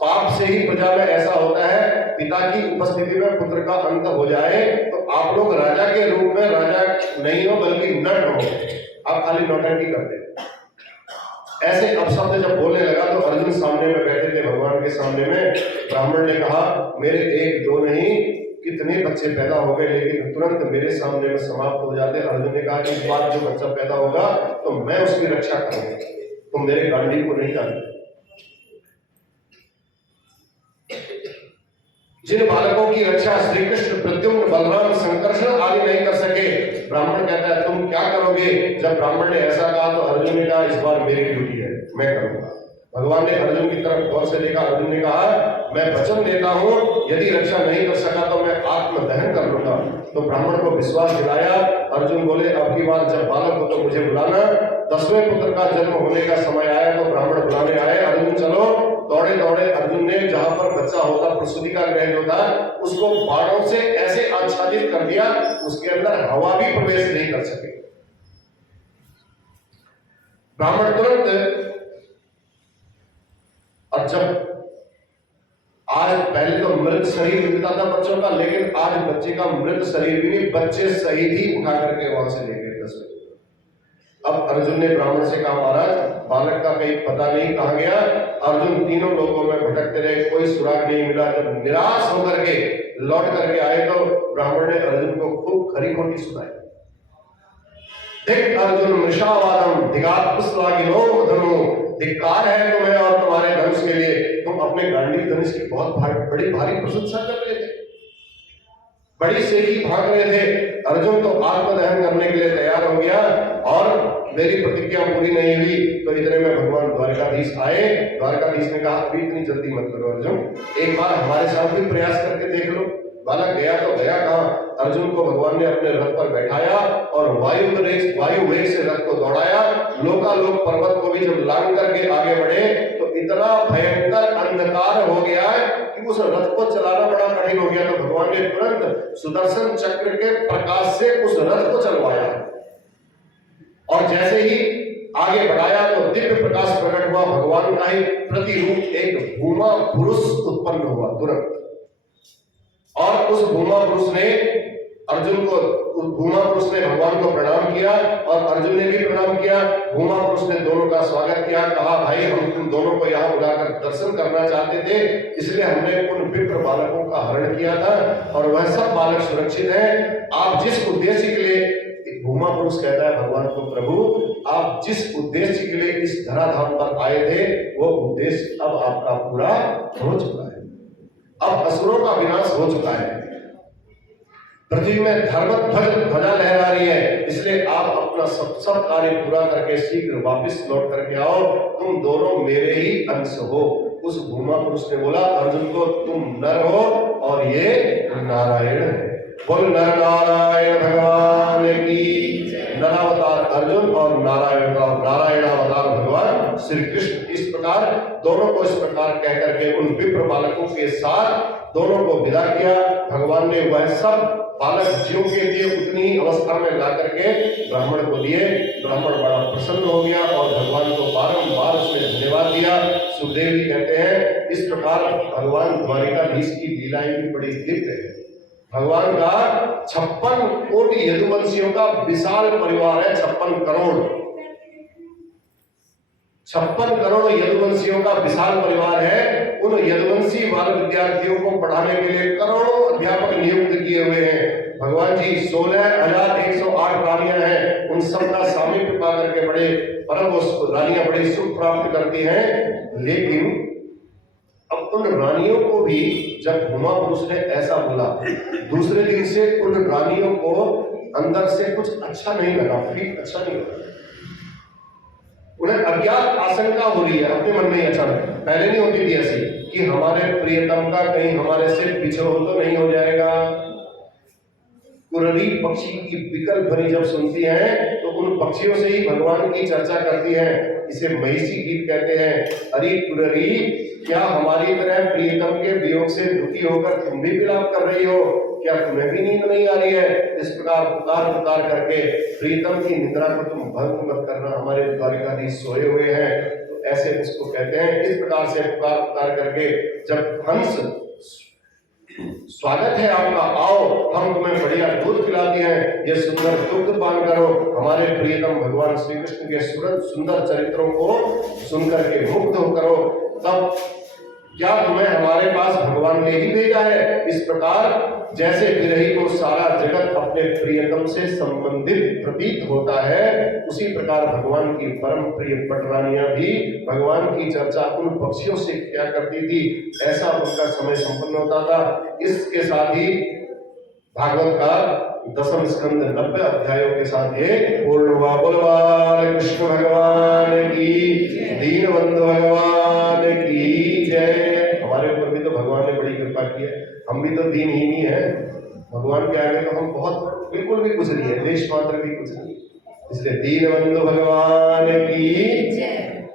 पाप से ही प्रजा में ऐसा होता है, पिता की उपस्थिति में पुत्र का अंत हो जाए, तो आप लोग राजा के रूप में राजा नहीं हो बल्कि नट हो, आप खाली नौटंकी करते। ऐसे अपशब्द जब बोलने लगा तो अर्जुन सामने में बैठे थे भगवान के सामने में, ब्राह्मण ने कहा, मेरे एक दो नहीं कितने बच्चे पैदा हो गए लेकिन तुरंत मेरे सामने में समाप्त हो जाते। अर्जुन ने कहा, इस बार जो बच्चा पैदा होगा तो मैं उसकी रक्षा करूंगा, तुम मेरे गांडी को नहीं जानते। जिन बालकों की रक्षा श्री कृष्ण, प्रद्युम्न, बलराम, संकर्षण आदि नहीं कर सके, ब्राह्मण कहता है तुम क्या करोगे? जब ब्राह्मण ने ऐसा कहा तो अर्जुन ने कहा, इस बार मेरी ड्यूटी है, मैं करूंगा। भगवान ने अर्जुन की तरफ गौर से देखा, अर्जुन ने कहा, मैं वचन देता हूं यदि रक्षा नहीं कर सका तो मैं आत्म दहन कर लूंगा। तो ब्राह्मण को विश्वास दिलाया। अर्जुन बोले, अब की बार जब बालक हो तो मुझे बुलाना। 10वें पुत्र का जन्म होने का समय आया तो ब्राह्मण बुलाने आए, अर्जुन चलो। दौड़े दौड़े अर्जुन ने जहां पर बच्चा होता, प्रसूति का ग्रह जो था, उसको बाणों से ऐसे आच्छादित कर दिया, उसके अंदर हवा भी प्रवेश नहीं कर सके। ब्राह्मण तुरंत, और जब आज पहले तो मृत शरीर मिलता था बच्चों का, लेकिन आज बच्चे का मृत शरीर भी नहीं, बच्चे शहीद ही उठा करके वहां से ले गए 10वें। अब अर्जुन ने ब्राह्मण से कहा, महाराज बालक का कहीं पता नहीं कहां गया। अर्जुन तीनों लोगों में भटकते रहे, कोई सुराग नहीं मिला। जब निराश होकर के लौट करके आए तो ब्राह्मण ने अर्जुन को खूब खरी खोटी सुनाई। देख अर्जुन मृषावादम दिगात्पुष्वागिनो धनु, धिक्कार है तुम्हें और तुम्हारे धनुष के लिए, तुम अपने गांडीव धनुष की बहुत बड़ी भारी प्रशंसा कर रहे थे, बड़ी सेठी भाग रहे थे। अर्जुन तो आत्मदहन करने के लिए तैयार हो गया और मेरी प्रतिज्ञा पूरी नहीं हुई। तो इतने में भगवान द्वारकाधीश आए। द्वारकाधीश ने कहा, अभी इतनी जल्दी मत करो अर्जुन, एक बार हमारे साथ भी प्रयास करके देख लो। बालक गया तो गया कहां? अर्जुन को भगवान ने अपने रथ पर बैठाया और वायु वेग से रथ को दौड़ाया। लोकालोक पर्वत को भी जब लांग करके आगे बढ़े तो इतना भयंकर अंधकार हो गया कि उस रथ को चलाना बड़ा कठिन हो गया। तो भगवान ने तुरंत सुदर्शन चक्र के प्रकाश से उस रथ को चलवाया और जैसे ही आगे बढ़ाया तो दिव्य प्रकाश प्रकट हुआ। भगवान का ही प्रतिरूप एक भूमा पुरुष उत्पन्न हुआ तुरंत, और उस भूमा पुरुष ने अर्जुन को, उस भूमा पुरुष ने भगवान को प्रणाम किया और अर्जुन ने भी प्रणाम किया। भूमा पुरुष ने दोनों का स्वागत किया, कहा, भाई हम तुम दोनों को यहाँ बुलाकर दर्शन करना चाहते थे, इसलिए हमने उन विप्र बालकों का हरण किया था और वह सब बालक सुरक्षित हैं। आप जिस उद्देश्य के लिए, भूमा पुरुष कहता है भगवान को, प्रभु आप जिस उद्देश्य के लिए इस धराधाम पर आए थे वो उद्देश्य अब आपका पूरा हो चुका है, अब असुरों का विनाश हो चुका है, पृथ्वी में धर्म ध्वजा लहरा रही है, इसलिए आप अपना सब कार्य पूरा करके शीघ्र वापस लौट करके आओ, तुम दोनों मेरे ही अंश हो। उस भूमा पुरुष ने बोला अर्जुन को, तुम नर हो और ये नारायण है। बोल नर नारायण भगवान की। नरावतार अर्जुन और नारायणावतार भगवान श्री कृष्ण। इस प्रकार दोनों को इस प्रकार कह करके उन विप्र बालकों के साथ दोनों को विदा किया। भगवान ने वह सब बालक जीव के लिए उतनी ही अवस्था में ला करके ब्राह्मण को दिए। ब्राह्मण बड़ा प्रसन्न हो गया और भगवान को बारंबार उसने धन्यवाद दिया। सुखदेव जी कहते हैं, इस प्रकार भगवान द्वारिकाधीश की लीलाएं भी बड़ी दिव्य है। भगवान का 56 कोटि यदुवंशियों का विशाल परिवार है, 56 करोड़ 56 करोड़ यदुवंशियों का विशाल परिवार है। उन यदुवंशी बाल विद्यार्थियों को पढ़ाने के लिए करोड़ों अध्यापक नियुक्त किए हुए हैं। भगवान जी 16,108 रानियां हैं, उन सबका सामीप्य पा करके बड़े परम रानियां बड़ी सुख प्राप्त करती हैं। लेकिन अब उन रानियों को भी जब भूमा पुरुष ने ऐसा बोला, दूसरे दिन से उन रानियों को अंदर से कुछ अच्छा नहीं लगा, फील अच्छा नहीं लगा। उन्हें अज्ञात आशंका हो रही है अपने मन में ही अचानक, पहले नहीं होती थी ऐसी, कि हमारे प्रियतम का कहीं हमारे से बिछोह तो नहीं हो जाएगा। कुरली पक्षी की विकल ध्वनि जब सुनती हैं तो उन पक्षियों से ही भगवान की चर्चा करती हैं। इसे महिषी गीत कहते हैं। अरे कुरली, क्या हमारी तरह प्रियतम के वियोग से दुखी होकर तुम भी विलाप कर रही हो? क्या तुम्हें भी नींद नहीं आ रही है? इस प्रकार पुकार पुकार करके प्रीतम की निद्रा को तुम भंग मत करना, हमारे द्वारिकाधीश सोए हुए हैं। तो ऐसे उसको कहते हैं। इस प्रकार से पुकार पुकार करके जब हंस, स्वागत है आपका, आओ हम तुम्हें बढ़िया दूध पिलाते हैं, ये सुंदर दुग्ध पान करो, हमारे प्रियतम भगवान श्री कृष्ण के सुंदर चरित्रों को सुनकर के मुग्ध हो करो, तब क्या तुम्हें हमारे पास भगवान ने ही भेजा है? इस प्रकार जैसे विरही को सारा जगत अपने प्रियतम से संबंधित प्रतीत होता है, उसी प्रकार भगवान की परम प्रिय पटरानियां भी भगवान की चर्चा उन पक्षियों से क्या करती थी, ऐसा उनका समय संपन्न होता था। इसके साथ ही भागवत का 10वां स्कंद 90 अध्यायों के साथ ये पूर्ण हुआ। बोल कृष्ण भगवान की, दीनबंधु भगवान की जय। हमारे ऊपर भी तो भगवान ने बड़ी कृपा की है, हम भी तो दीनहीन ही है, भगवान के आगे तो हम बहुत बिल्कुल भी कुछ नहीं है, देश मात्र भी कुछ नहीं, इसलिए दीनबंधु भगवान की जय।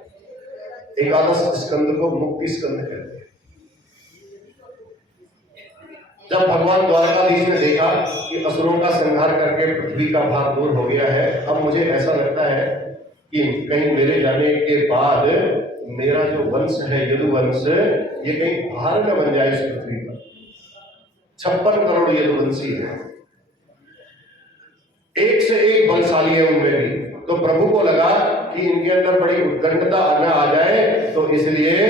11 स्कंद को मुक्ति स्कंद कहते हैं। जब भगवान द्वारकाधीश ने देखा कि असुरों का संहार करके पृथ्वी का भार दूर हो गया है, अब मुझे ऐसा लगता है कि कहीं मेरे जाने के बाद मेरा जो वंश है यदुवंश, ये कहीं भार न बन जाए इस पृथ्वी पर। 56 करोड़ यदुवंशी है, एक से एक बलशाली है उनमें भी। तो प्रभु को लगा कि इनके अंदर बड़ी उत्कंठता न आ जाए, तो इसलिए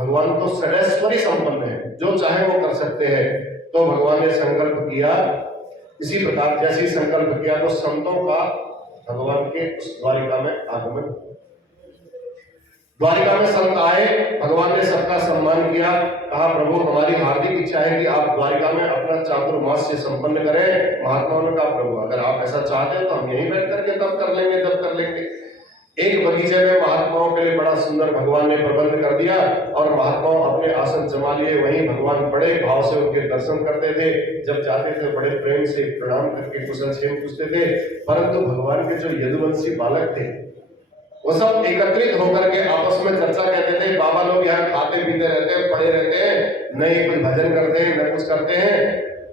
भगवान तो सर्वैश्वर्य संपन्न है, जो चाहे वो कर सकते हैं। तो भगवान ने संकल्प किया, इसी प्रकार जैसे ही संकल्प किया तो संतों का भगवान के उस द्वारिका में आगमन। द्वारिका में संत आए, भगवान ने सबका सम्मान किया, कहा प्रभु हमारी हार्दिक इच्छा है कि आप द्वारिका में अपना चातुर्मास्य संपन्न करें। महात्माओं ने कहा प्रभु अगर आप ऐसा चाहते हैं तो हम यहीं बैठ करके तब कर लेंगे, तब कर लेंगे। एक बगीचे में महात्माओं के लिए बड़ा सुंदर भगवान ने प्रबंध कर दिया और महात्माओं अपने आसन जमा लिए, वहीं भगवान बड़े भाव से उनके दर्शन करते थे। जब जाते थे बड़े प्रेम से प्रणाम करके कुशल क्षेम पूछते थे। परंतु भगवान के जो यदुवंशी बालक थे वो सब एकत्रित होकर के आपस में चर्चा कहते थे, बाबा लोग यहाँ खाते पीते रहते हैं, पड़े रहते हैं, न ही कुछ भजन करते हैं न कुछ करते हैं,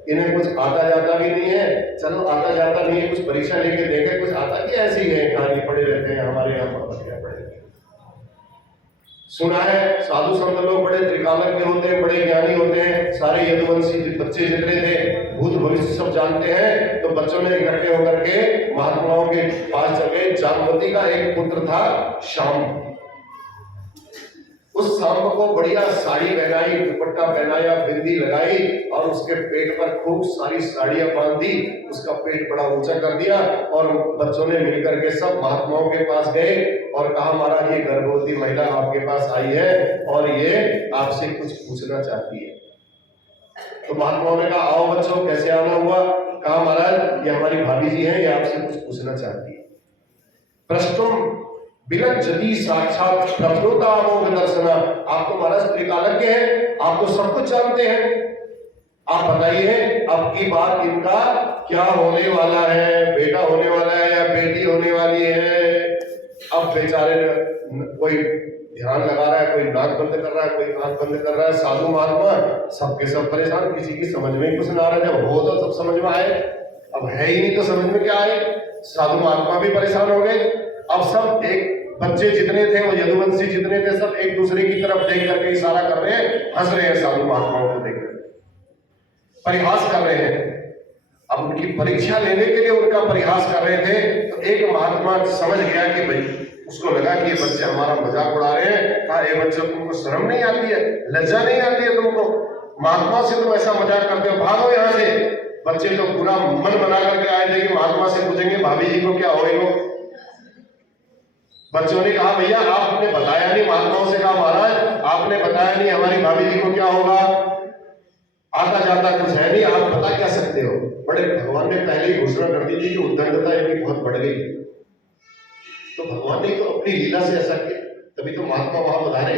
इन्हें कुछ आता जाता भी नहीं है। चलो आता जाता नहीं है, कुछ परीक्षा लेके देखे, कुछ आता भी ऐसे ही है, खाली पड़े रहते हैं, हमारे यहाँ पर क्या पड़े रहते हैं। सुना है साधु संत लोग बड़े त्रिकालज्ञ होते हैं, बड़े ज्ञानी होते हैं, सारे यदुवंशी बच्चे जितने थे भूत भविष्य सब जानते हैं। तो बच्चों ने इकट्ठे होकर के महात्माओं के पास चले। जामवती का एक पुत्र था शाम, उस शाम को बढ़िया साड़ी पहनाई, दुपट्टा पहनाया, बिंदी लगाई और उसके पेट पर खूब सारी साड़ियां बांधी, उसका पेट बड़ा ऊंचा कर दिया। और बच्चों ने मिलकर के सब महात्माओं के पास गए और कहा महाराज ये गर्भवती महिला आपके पास आई है और ये आपसे कुछ पूछना चाहती है। तो महात्माओं ने कहा आओ बच्चों कैसे आना हुआ? कहा महाराज ये हमारी भाभी जी है, ये आपसे कुछ पूछना चाहती है। प्रश्नम बिलक जति साक्षात प्रभुता अमोघ दर्शना। आप तो महाराज त्रिकालज्ञ हैं, आप तो सब कुछ जानते हैं, आप बताइए अब की बात इनका क्या होने वाला है? बेटा होने वाला है या बेटी होने वाली है? अब बेचारे कोई ध्यान लगा रहा है, कोई नाक बंद कर रहा है, कोई कान बंद कर रहा है। साधु महात्मा सबके सब परेशान, किसी की समझ में ही कुछ ना आ रहा। जब हो तो सब समझ में आए, अब है ही नहीं तो समझ में क्या आए। साधु महात्मा भी परेशान हो गए। अब सब एक बच्चे जितने थे वो यदुवंशी जितने थे सब एक दूसरे की तरफ देख करके इशारा कर रहे हैं, हंस रहे हैं, साधु महात्माओं को देख परिहास कर रहे हैं। अब उनकी परीक्षा लेने के लिए उनका परिहास कर रहे थे। तो एक महात्मा समझ गया कि भाई, उसको लगा कि ये बच्चे हमारा मजाक उड़ा रहे हैं। कहा ए बच्चों तुमको शर्म नहीं आती है, लज्जा नहीं आती है तुमको? महात्मा से तुम ऐसा मजाक करते हो, भागो यहाँ से। बच्चे तो पूरा मन बना करके आए थे कि महात्मा से पूछेंगे भाभी जी को क्या होएगा। बच्चों ने कहा भैया आपने बताया नहीं। महात्माओं से कहा महाराज आपने बताया नहीं हमारी भाभी जी को क्या होगा, आता जाता कुछ है नहीं, आप बता क्या सकते हो? बड़े भगवान ने पहले ही घोषणा कर दी थी कि उद्दंडता इनकी बहुत बढ़ गई। तो भगवान ने तो अपनी लीला से ऐसा किया, तभी तो महात्मा वहां पधारे।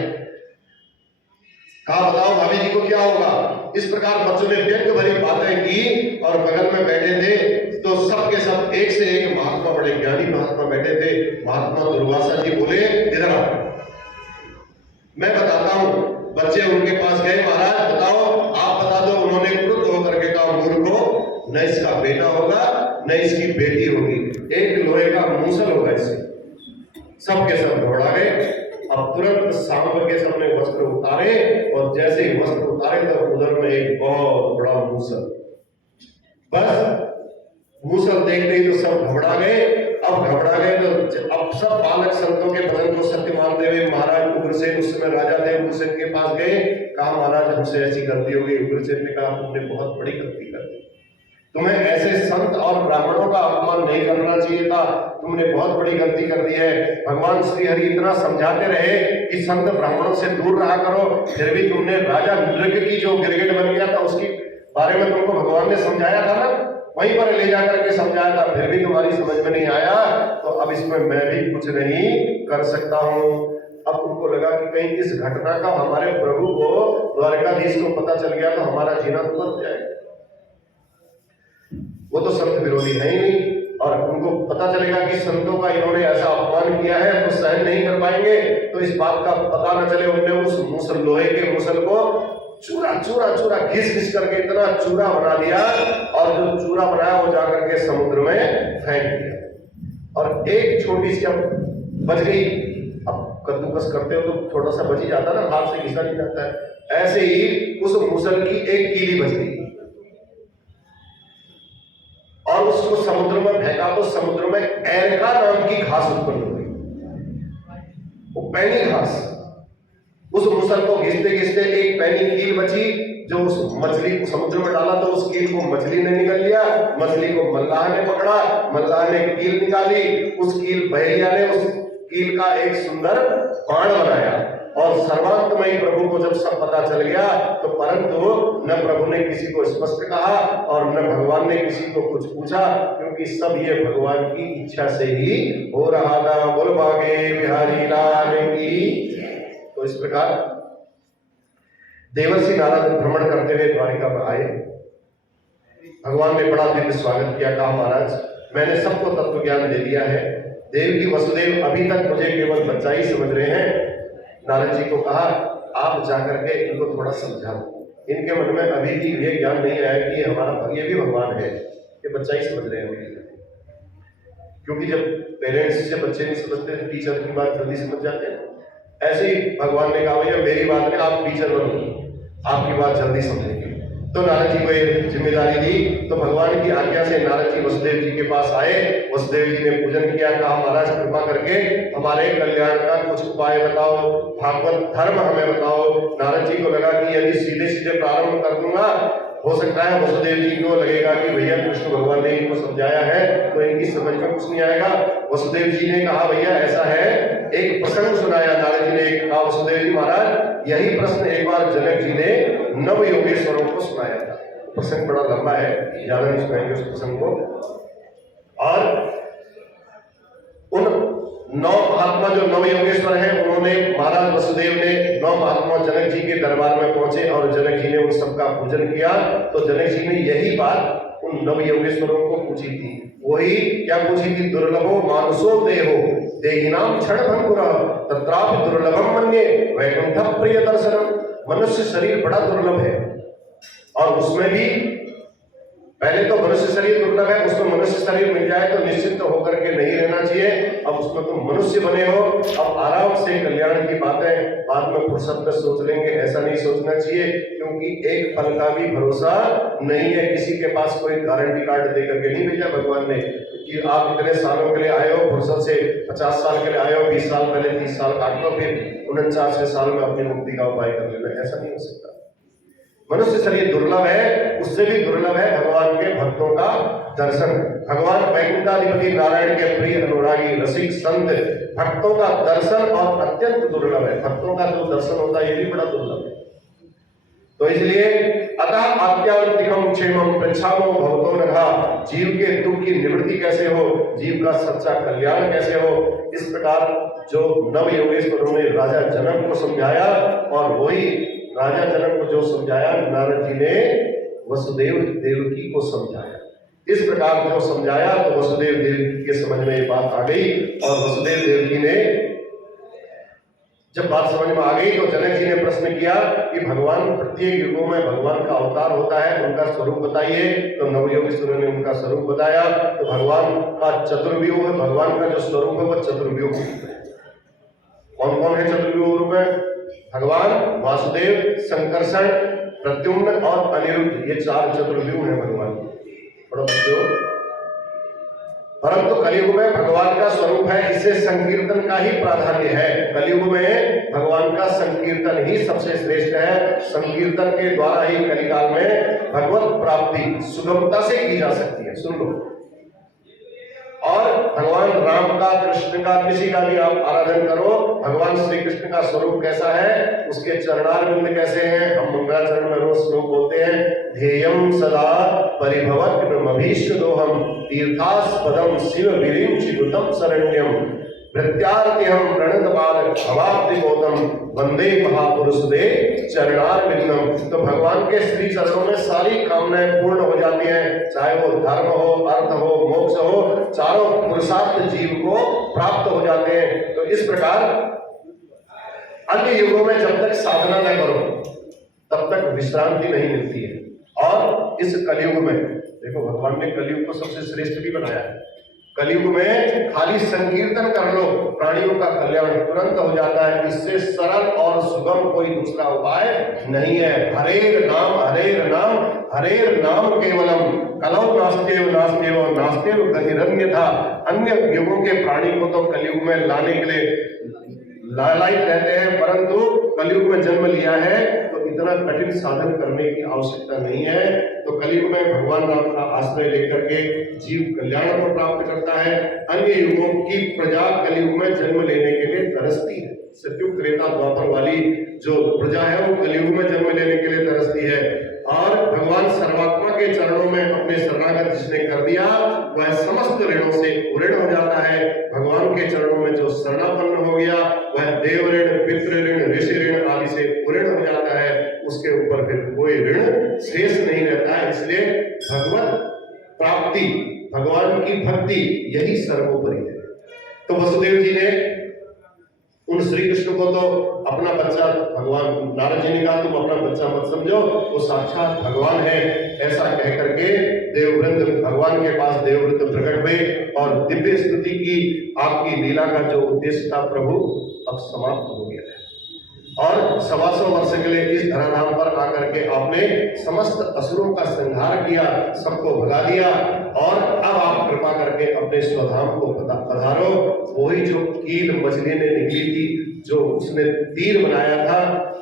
कहा बताओ भाभी जी को क्या होगा। इस प्रकार बच्चों ने व्यंग भरी बातें की और बगल में बैठे थे तो सब के सब एक से एक महात्मा, बड़े ज्ञानी महात्मा बैठे थे। महात्मा दुर्वासा जी बोले इधर आओ, मैं बताता हूं। बच्चे उनके पास गए, महाराज बताओ, आप बता दो। उन्होंने क्रुद्ध होकर के कहा मूर्खो, न इसका बेटा होगा न इसकी बेटी होगी, एक लोहे का मूसल होगा इससे। सबके सब घबरा गए। अब तुरंत सांब के सबने वस्त्र उतारे और जैसे ही वस्त्र उतारे तो उधर में एक बहुत बड़ा मूसल। बस मूसल देखते ही तो सब घबरा गए। अब घबरा गए तो अब सब बालक संतों के वचन को सत्य मानते हुए महाराज उग्रसेन, उस समय राजा थे, उग्रसेन के पास गए। कहा महाराज हमसे ऐसी गलती हो गई। उग्रसेन ने कहा तुमने बहुत बड़ी गलती कर दी, तुम्हें ऐसे संत और ब्राह्मणों का अपमान नहीं करना चाहिए था, तुमने बहुत बड़ी गलती कर दी है। भगवान श्री हरि इतना समझाते रहे कि संत ब्राह्मणों से दूर रहा करो, फिर भी तुमने राजा नृग की जो गिरगिट बन गया था उसकी बारे में तुमको भगवान ने समझाया था ना, वहीं पर ले जाकर के समझाया था, फिर भी तुम्हारी समझ में नहीं आया, तो अब इसमें मैं भी कुछ नहीं कर सकता हूँ। अब उनको लगा कि कहीं इस घटना का हमारे प्रभु को, द्वारकाधीश को पता चल गया तो हमारा जीना तो बच जाएगा। वो तो संत विरोधी है ही नहीं, और उनको पता चलेगा कि संतों का इन्होंने ऐसा अपमान किया है तो सहन नहीं कर पाएंगे। तो इस बात का पता न चले, उन्होंने उस मूसल, लोहे के मूसल को चूरा चूरा चूरा घिस घिस करके इतना चूरा बना दिया, और जो चूरा बनाया वो जाकर के समुद्र में फेंक दिया। और एक छोटी सी अब बच गई। अब कद्दूकस करते हो तो छोटा सा बच ही जाता ना, हाथ से घिसा नहीं जाता है। ऐसे ही उस मूसल की एक कीली बच गई और उसको समुद्र में फेंका तो समुद्र में एरका नाम की घास उत्पन्न हो गई, वो पैनी घास। उस मूसल को घिसते घिसते एक पैनी कील बची, जो उस मछली को समुद्र में डाला तो उस कील को मछली ने निकल लिया, मछली को मल्लाह ने पकड़ा, मल्लाह ने कील निकाली, उस कील बहेलिया ने उस कील का एक सुंदर बाण बनाया। और सर्वांतमयी प्रभु को जब सब पता चल गया तो परंतु न प्रभु ने किसी को स्पष्ट कहा और न भगवान ने किसी को कुछ पूछा, क्योंकि सब ये भगवान की इच्छा से ही हो रहा था। बोल भागे बिहारी लाल की। तो इस प्रकार देवर्षि नारद भ्रमण करते हुए द्वारिका में आए। भगवान ने बड़ा दिव्य स्वागत किया। कहा महाराज मैंने सबको तत्व ज्ञान दे दिया है, देवकी वसुदेव अभी तक मुझे केवल बच्चा ही समझ रहे हैं। नारद जी को कहा आप जाकर के इनको थोड़ा समझा, इनके मन में अभी भी ये ज्ञान नहीं आया कि हमारा ये भी भगवान है, ये बच्चा ही समझ रहे हैं। क्योंकि जब पेरेंट्स से बच्चे नहीं समझते टीचर की बात जल्दी समझ जाते हैं, ऐसे ही भगवान ने कहा भैया मेरी बात में आप टीचर बनो, आपकी बात जल्दी समझेंगे। तो नारद जी को ये जिम्मेदारी दी। तो भगवान की आज्ञा से नारद जी वसुदेव जी के पास आए। वसुदेव जी ने पूजन किया। कहा महाराज कृपा करके हमारे कल्याण का कुछ उपाय बताओ, भागवत धर्म हमें बताओ। नारद जी को लगा कि यदि सीधे सीधे प्रारंभ कर दूंगा, हो सकता है वसुदेव जी को लगेगा कि भैया कृष्ण भगवान ने इनको समझाया है तो इनकी समझ में कुछ नहीं आएगा। वसुदेव जी ने कहा भैया ऐसा है, एक प्रसंग सुनाया। नारद जी ने कहा वसुदेव जी महाराज यही प्रश्न एक बार जनक जी ने नव योगेश्वरों को सुनाया था। प्रसंग बड़ा लंबा है, ज्यादा नहीं सुनाएंगे उस प्रसंग को। और उन 9 महात्मा जो नव योगेश्वर हैं, उन्होंने महाराज वसुदेव ने 9 महात्मा जनक जी के दरबार में पहुंचे और जनक जी ने उन सबका पूजन किया। तो जनक जी ने यही बात उन नव योगेश्वरों को पूछी थी। वही क्या पूछी थी? दुर्लभो मानुषो देहो देहिनाम क्षण भंगुर तत्रापि दुर्लभम मन्ये वैकुंठ प्रिय दर्शनम। मनुष्य शरीर बड़ा दुर्लभ है और उसमें भी पहले तो मनुष्य शरीर दुर्लभ है, उसमें मनुष्य शरीर मिल जाए तो निश्चिंत होकर के नहीं रहना चाहिए। अब उसमें तुम मनुष्य बने हो, अब आराम से कल्याण की बातें बाद में फुर्सत में सोच लेंगे, ऐसा नहीं सोचना चाहिए। क्योंकि एक पल का भी भरोसा नहीं है, किसी के पास कोई गारंटी कार्ड दे करके नहीं भेजा भगवान ने कि आप इतने सालों के लिए आए हो, फुर्सत से 50 साल के लिए आए हो, 20 साल पहले 30 साल काट लो, फिर 49वें साल में अपनी मुक्ति का उपाय कर लेना, ऐसा नहीं हो सकता। मनुष्य शरीर दुर्लभ है, उससे भी दुर्लभ है भगवान के भक्तों का दर्शन। भगवान वैकुंठाधिपति नारायण के प्रिय अनुरागी रसिक संत भक्तों का दर्शन और अत्यंत दुर्लभ है। भक्तों का जो दर्शन होता है ये भी बड़ा दुर्लभ है। तो इसलिए अतः आत्यान्तिकम क्षेमम पृच्छामो भवतो नघ, जीव के दुख की निवृत्ति कैसे हो, जीव का सच्चा कल्याण कैसे हो। इस प्रकार जो नव योगेश्वरों ने राजा जनक को समझाया, और वही राजा जनक को जो समझाया नारद जी ने वसुदेव देवकी को समझाया। इस प्रकार जो समझाया तो वसुदेव देवकी के समझ में ये बात आ गई, और वसुदेव देवकी ने जब बात समझ में आ गई तो जनक जी ने प्रश्न किया कि भगवान प्रत्येक युगों में भगवान का अवतार होता है, उनका स्वरूप बताइए। तो नवयोगेश्वरों ने उनका स्वरूप बताया। तो भगवान का चतुर्व्यूह है, भगवान का जो स्वरूप है वह चतुर्व्यूह है। कौन कौन है चतुर्व्यूह रूप में? भगवान वासुदेव, संकर्षण, प्रद्युम्न और अनिरुद्ध, ये चार चतुर्व्यूह है भगवान। बड़ा बच्चों, परंतु कलयुग में भगवान का स्वरूप है, इससे संकीर्तन का ही प्राधान्य है। कलयुग में भगवान का संकीर्तन ही सबसे श्रेष्ठ है। संकीर्तन के द्वारा ही कलिकाल में भगवत प्राप्ति सुगमता से की जा सकती है। सुन लो, और भगवान राम का, कृष्ण का, किसी का भी आप आराधन करो, भगवान श्री कृष्ण का स्वरूप कैसा है, उसके चरणारविंद कैसे हैं। हम मंगलाचरण में रोज श्लोक बोलते हैं, ध्येयं सदा परिभवग्नमभीष्टदोहं तीर्थास्पदं शिव विरिञ्चिनुतं शरण्यं भृत्यार्तिहं प्रणतपाल भवाब्धिबोधं वंदे महापुरुष दे चरणारविंदम। तो भगवान के श्री चरणों में सारी कामनाएं पूर्ण हो जाती हैं, चाहे वो धर्म हो, अर्थ हो, मोक्ष हो, चारों पुरुषार्थ जीव को प्राप्त हो जाते हैं। तो इस प्रकार अन्य युगों में जब तक साधना न करो तब तक विश्रांति नहीं मिलती है। और इस कलयुग में देखो, भगवान ने कलयुग को सबसे श्रेष्ठ भी बनाया है। कलयुग में खाली संकीर्तन कर लो, प्राणियों का कल्याण तुरंत हो जाता है। इससे सरल और सुगम कोई दूसरा उपाय नहीं है। हरेर नाम केवलम कलौ नास्तेव नास्तेव नास्तेव गतिरन्यथा। अन्य युगों के प्राणी को तो कलयुग में लाने के लिए लालायित रहते हैं, परंतु कलयुग में जन्म लिया है तो इतना कठिन साधन करने की आवश्यकता नहीं है। तो कलयुग में भगवान राम का आश्रय लेकर के जीव कल्याण को प्राप्त करता है। अन्य युगों की प्रजा कलयुग में जन्म लेने के लिए तरसती है। सतयुग, त्रेता, द्वापर वाली जो प्रजा है वो कलयुग में जन्म लेने के लिए तरसती है। और भगवान सर्वात्मा के चरणों में अपने शरणागत जिसने कर दिया वह समस्त ऋणों से ऋण हो जाता है। भगवान के चरणों में जो शरणापन्न हो गया वह देव ऋण, पितृ ऋण, ऋषि ऋण आदि से ऋण हो जाता है। उसके ऊपर फिर कोई ऋण शेष नहीं रहता है। इसलिए भगवत प्राप्ति, भगवान की भक्ति यही सर्वोपरि है। तो वसुदेव जी ने उन श्री कृष्ण को तो अपना बच्चा, भगवान नारद जी ने कहा तुम अपना बच्चा मत समझो, वो साक्षात भगवान है, ऐसा कह करके देववृंद भगवान के पास देववृंद प्रकट हुए और दिव्य स्तुति की आपकी लीला का जो उद्देश्य था प्रभु अब समाप्त हो गया है। और 125 वर्ष के लिए इस धराधाम पर आकर के आपने समस्त असुरों का संहार किया, सबको भगा दिया, और अब आप कृपा करके अपने स्वधाम को पधारो। वही जो कील मछली ने निकली थी, जो उसने तीर बनाया था,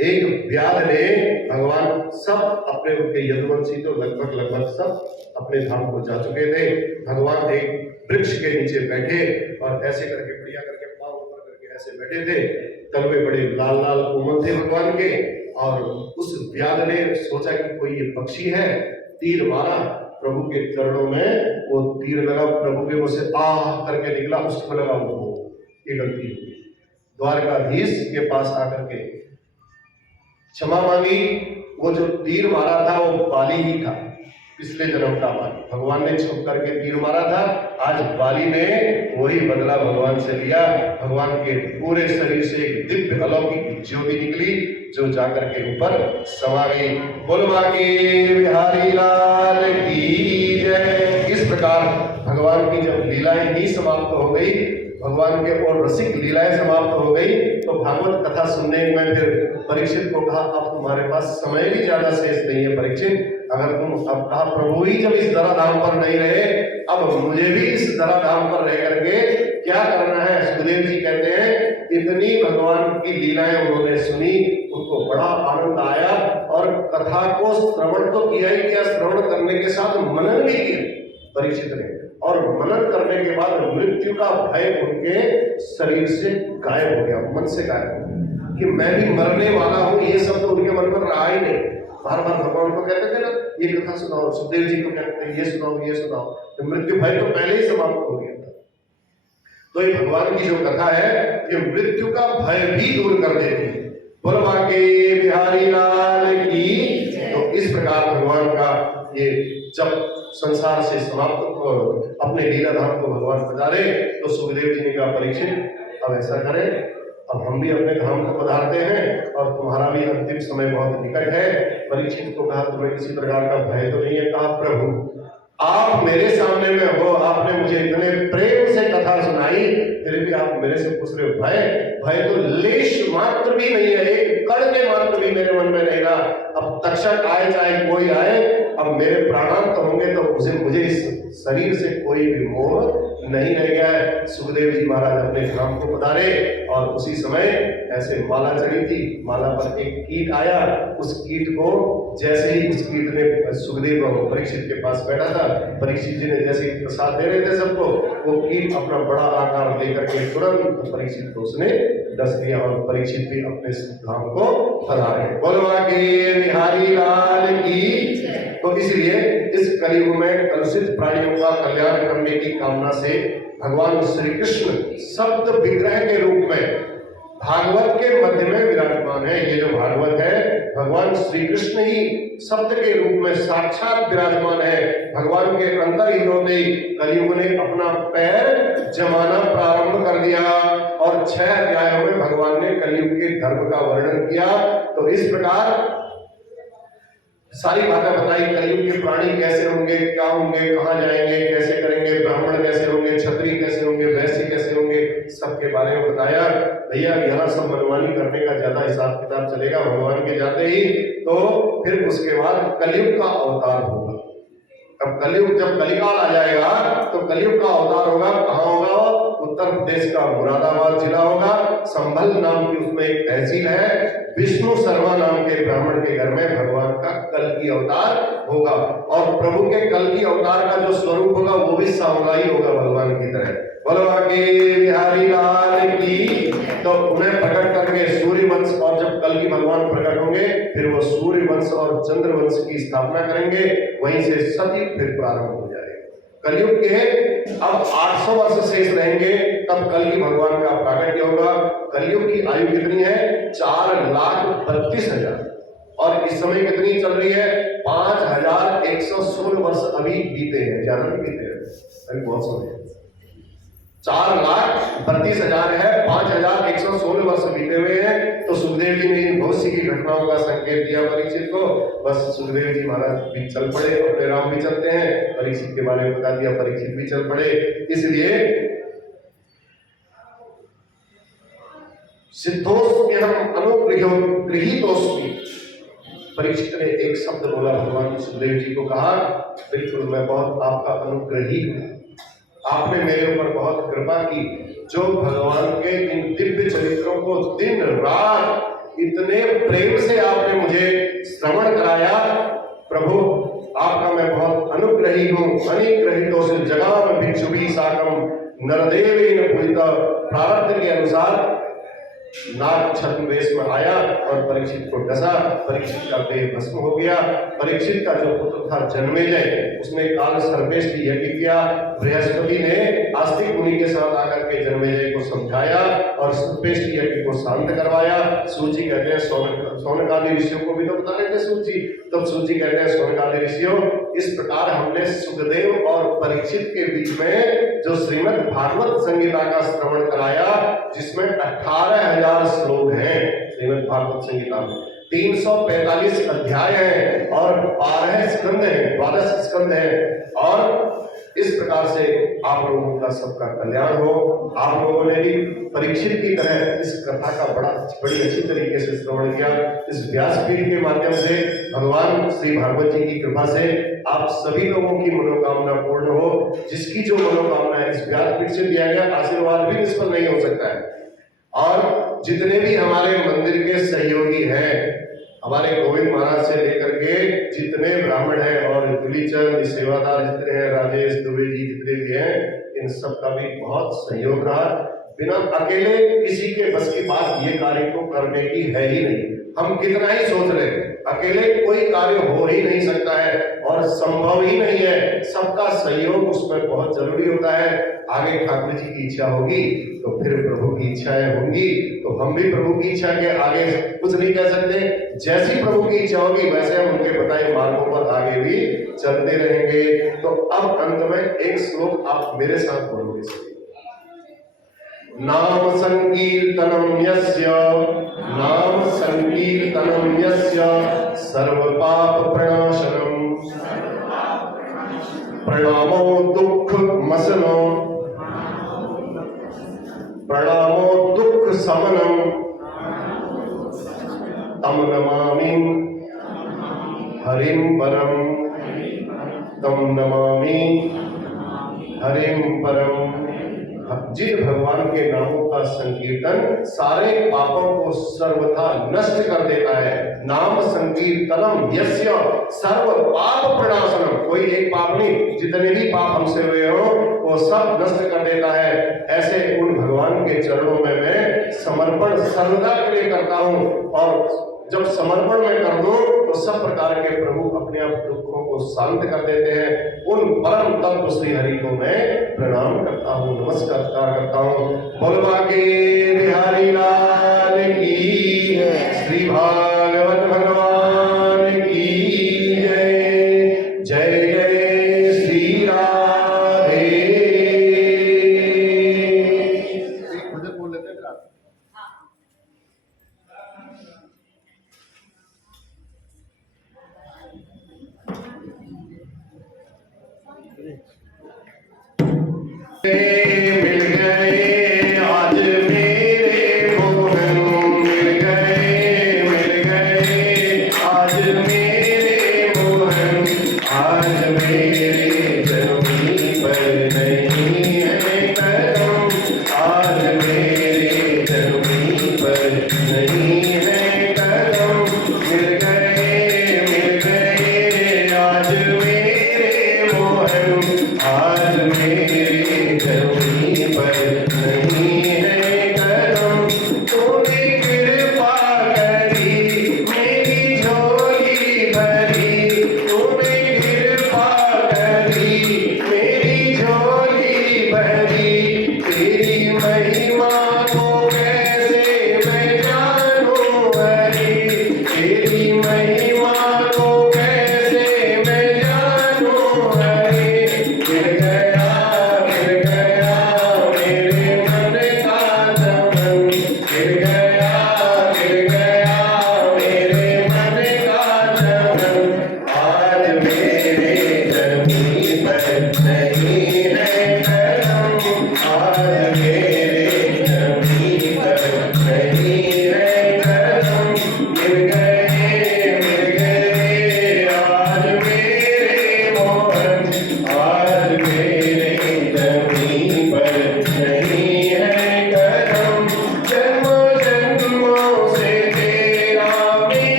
एक व्याध ने, भगवान सब अपने उनके यदुवंशी तो लगभग सब अपने धाम को जा चुके थे। भगवान एक वृक्ष के नीचे बैठे और ऐसे करके बढ़िया करके पांव ऊपर करके ऐसे बैठे थे। तलवे बड़े लाल लाल कोमल थे भगवान के, और उस व्याध ने सोचा कि कोई ये पक्षी है, तीर मारा प्रभु के चरणों में, वो तीर लगा प्रभु के मुंह से आह करके निकला, उसको लगा वो ये गलती हो गई। द्वारकाधीश के पास आकर के क्षमा मांगी। वो जो तीर मारा था वो बाली ही था, पिछले जन्म का बाली। भगवान ने छुप करके तीर मारा था, आज बाली ने वही बदला भगवान से लिया। भगवान के पूरे शरीर से एक दिव्य अलौकिक ज्योति निकली जो जाकर के ऊपर समा गई। बोलवा के बिहारी लाल की जय। इस प्रकार भगवान की जब लीलाएं ही समाप्त हो गई, भगवान के और रसिक लीलाएं समाप्त हो गई, तो भागवत कथा सुनने में फिर परीक्षित को कहा अब तुम्हारे पास समय भी ज्यादा शेष नहीं है परीक्षित, अगर तुम अब कहा प्रभु ही जब इस धराधाम पर नहीं रहे, अब मुझे भी इस धराधाम पर रह करके क्या करना है। सुखदेव जी कहते हैं इतनी भगवान की लीलाएं उन्होंने सुनी, उनको बड़ा आनंद आया, और कथा को श्रवण तो किया ही किया, श्रवण करने के साथ मनन भी किया परीक्षित ने, और मनन करने के बाद मृत्यु का भय उनके शरीर से गायब हो गया, मन से गायब हो गया कि मैं भी मरने वाला हूं, ये सब तो उनके मन में रहा ही नहीं। बार बार भगवान को कहते थे ना, ये कथा सुनाओ, सुखदेव जी को कहते थे ये सुनाओ ये सुनाओ, तो मृत्यु भय तो पहले ही समाप्त हो गया था। तो ये भगवान की जो कथा है ये मृत्यु का भय भी दूर कर देती है। बोलवा के बिहारी लाल की। तो इस प्रकार भगवान का ये जब संसार से समाप्त अपने लीला धाम को भगवान पधारे तो सुखदेव जी ने कहा परीक्षित अब ऐसा करें, अब हम भी अपने धाम को पधारते हैं और तुम्हारा भी अंतिम समय बहुत निकट है। परीक्षित को कहा तुम्हें किसी प्रकार का भय तो नहीं है? कहा प्रभु आप मेरे सामने में हो, आपने मुझे इतने प्रेम से कथा सुनाई, फिर भी आप मेरे से पूछ रहे हो भय? भय तो लेश मात्र भी नहीं है, एक कण के मात्र भी मेरे मन में नहीं रहा। अब तक्षक आए चाहे कोई आए, अब मेरे प्राणांत होंगे तो मुझे इस शरीर से कोई भी मोह नहीं रह गया है। सुखदेव जी महाराज अपने धाम को पधारे और उसी समय ऐसे माला चढ़ी थी, माला पर एक कीट आया, उस कीट को जैसे ही उस कीट ने सुखदेव और परीक्षित के पास बैठा था, परीक्षित जी ने जैसे ही प्रसाद दे रहे थे सबको, वो कीट अपना बड़ा आकार लेकर के तुरंत परीक्षित को उसने डस दिया और परीक्षित भी अपने धाम को पधारे। बोलवा के बिहारी लाल की। तो इसलिए इस कलयुग में कलुषित प्राणियों का कल्याण करने की कामना से भगवान श्री कृष्ण शब्द विग्रह के रूप में भागवत के मध्य में विराजमान है। ये जो भागवत है भगवान श्री कृष्ण ही शब्द के रूप में साक्षात विराजमान है। भगवान के अंदर ही होते ही कलयुग ने अपना पैर जमाना प्रारंभ कर दिया और 6 अध्यायों में भगवान ने कलयुग के धर्म का वर्णन किया। तो इस प्रकार सारी बातें बताई, कलयुग के प्राणी कैसे होंगे, क्या होंगे, कहाँ जाएंगे, कैसे करेंगे, ब्राह्मण कैसे होंगे, क्षत्रिय कैसे होंगे, वैश्य कैसे होंगे, सबके बारे में बताया। भैया यहाँ सब मनमानी करने का ज्यादा हिसाब किताब चलेगा भगवान के जाते ही, तो फिर उसके बाद कलयुग का अवतार होगा। अब कलयुग जब कलिकाल आ जाएगा तो कलयुग का अवतार होगा, कहाँ होगा? उत्तर प्रदेश का मुरादाबाद जिला होगा। संभल नाम की उसमें एक तहसील है, विष्णु शर्मा नाम के ब्राह्मण के घर में भगवान का कल की अवतार होगा। और प्रभु के कल की अवतार का जो स्वरूप होगा वो भी सांवला ही होगा भगवान की तरह। बोलवा के बिहारी लाल की। तो उन्हें प्रकट करके सूर्य वंश, और जब कल की भगवान प्रकट होंगे फिर वो सूर्य वंश और चंद्र वंश की स्थापना करेंगे, वहीं से सती फिर प्रारंभ हो जाएगा। कलयुग के अब 800 वर्ष शेष रहेंगे, तब कल की भगवान का प्राकट्य होगा। कलयुग की आयु कितनी है? 4,32,000। और इस समय कितनी चल रही है? 5,116 वर्ष अभी बीते हैं, ज्यादा नहीं बीते हैं, अभी बहुत समय है। 4,32,000 है, 5,116 वर्ष बीते हुए हैं। तो सुखदेव जी ने इन बहुत सी की घटनाओं का संकेत दिया परीक्षित को। बस सुखदेव जी महाराज भी चल पड़े, अपने राम भी चलते हैं, परीक्षित के बारे में बता दिया, परीक्षित भी चल पड़े। इसलिए सिद्धोस्म्यहम् अनुगृहीतोस्मि, परीक्षित ने एक शब्द बोला, भगवान सुखदेव जी को कहा बिल्कुल मैं बहुत आपका अनुग्रही हूं, आपने मेरे ऊपर बहुत कृपा की, जो भगवान के इन दिव्य चरित्रों को दिन रात इतने प्रेम से आपने मुझे श्रवण कराया। प्रभु आपका मैं बहुत अनुग्रही हूँ। अनिग्रहितों से जगाम भिक्षुभी साकम नरदेवेन पूजिता। प्रारब्ध के अनुसार नाग छद्म वेश में आया और परीक्षित को डसा, परीक्षित का देह भस्म हो गया। परीक्षित का जो पुत्र था जन्मेजय, उसने काल सर्वेष्टि यज्ञ किया। बृहस्पति ने आस्तिक मुनि के साथ आकर के जन्मेजय को समझाया और सर्वेष्टि यज्ञ को शांत करवाया। सूची कहते हैं सौनकादि ऋषियों को भी तो बता रहे थे सूची, तब सूची कहते हैं सौनकादि ऋषियों। इस प्रकार हमने सुखदेव और परीक्षित के बीच में जो श्रीमद् भागवत संहिता का श्रवण कराया, जिसमें 18,000 श्लोक हैं। श्रीमद् भागवत संहिता में 345 अध्याय हैं और 12 स्कंद हैं, 12 स्कंद हैं। और इस प्रकार से आप लोगों का सबका कल्याण हो। आप लोगों ने भी परीक्षित की तरह इस कथा का बड़ी अच्छी तरीके से श्रवण किया। इस व्यासपीठ के माध्यम से भगवान श्री भागवत जी की कृपा से आप सभी लोगों की मनोकामना पूर्ण हो। जिसकी जो मनोकामना है इस व्यासपीठ से दिया गया आशीर्वाद भी निष्फल नहीं हो सकता है। और जितने भी हमारे मंदिर के सहयोगी हैं, हमारे गोविंद महाराज से लेकर के जितने ब्राह्मण हैं और दुलीचंद सेवादार जितने हैं, राजेश दुबे जी जितने भी हैं, इन सब का भी बहुत सहयोग रहा। बिना अकेले किसी के बस की बात ये कार्य को करने की है ही नहीं। हम कितना ही सोच रहे हैं, अकेले कोई कार्य हो ही नहीं सकता है और संभव ही नहीं है, सबका सहयोग उसमें बहुत जरूरी होता है। आगे ठाकुर जी की इच्छा होगी तो फिर प्रभु की इच्छाएं होंगी, तो हम भी प्रभु की इच्छा के आगे कुछ नहीं कह सकते। जैसी प्रभु की इच्छा होगी वैसे हम उनके बताए मार्गों पर आगे भी चलते रहेंगे। तो अब अंत में एक श्लोक आप मेरे साथ बोलोगे सभी। नाम संकीर्तनम यस्य, नाम संकीर्तनम यस्य सर्व पाप प्रणाशनम, प्रणामो दुख मसनम, प्रणामो दुख समनम, तम नमामि हरिम परम, तम नमामि हरिम परम। जिन भगवान के नामों का संकीर्तन सारे पापों को सर्वथा नष्ट कर देता है। नाम संकीर्तनम यस्य सर्व पाप प्रणाशनम, कोई एक पाप नहीं, जितने भी पाप हमसे हुए हो वो सब नष्ट कर देता है। ऐसे उन भगवान के चरणों में मैं समर्पण सर्वदा के लिए करता हूँ, और जब समर्पण में कर दो तो सब प्रकार के प्रभु अपने आप दुखों को शांत कर देते हैं। उन परम तत्व श्री हरि को मैं प्रणाम करता हूँ, नमस्कार करता हूँ। बोलवा के बिहारी लाल की, श्री भागवत भगवान की जय। जय जय श्री राधे। बोल लेते हैं मिल गए आज में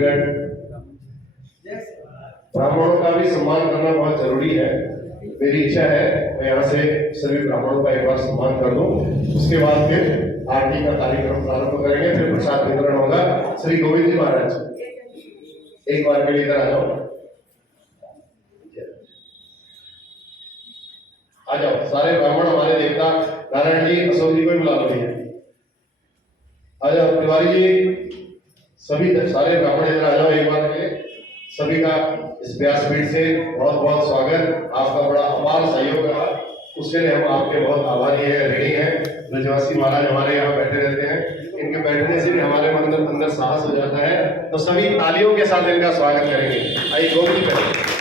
मिनट। ब्राह्मणों का भी सम्मान करना बहुत जरूरी है। मेरी इच्छा है मैं यहाँ से सभी ब्राह्मणों का एक बार सम्मान कर दूं, उसके बाद फिर आरती का कार्यक्रम प्रारंभ करेंगे, फिर प्रसाद वितरण होगा। श्री गोविंद जी महाराज एक बार के लिए इधर आ जाओ, आ जाओ सारे ब्राह्मण, हमारे देवता नारायण जी, अशोक जी को भी बुला लो भैया, आ जाओ तिवारी जी, सभी सारे ब्राह्मण इधर आ जाओ एक बार के लिए। सभी का इस व्यासपीठ से बहुत बहुत स्वागत। आपका बड़ा अपार सहयोग रहा, उसके लिए हम आपके बहुत आभारी हैं, ऋणी हैं। ब्रजवासी महाराज हमारे यहाँ बैठे रहते हैं, इनके बैठने से भी हमारे मन अंदर साहस हो जाता है। तो सभी तालियों के साथ इनका स्वागत करेंगे। आइए गोविंद करें।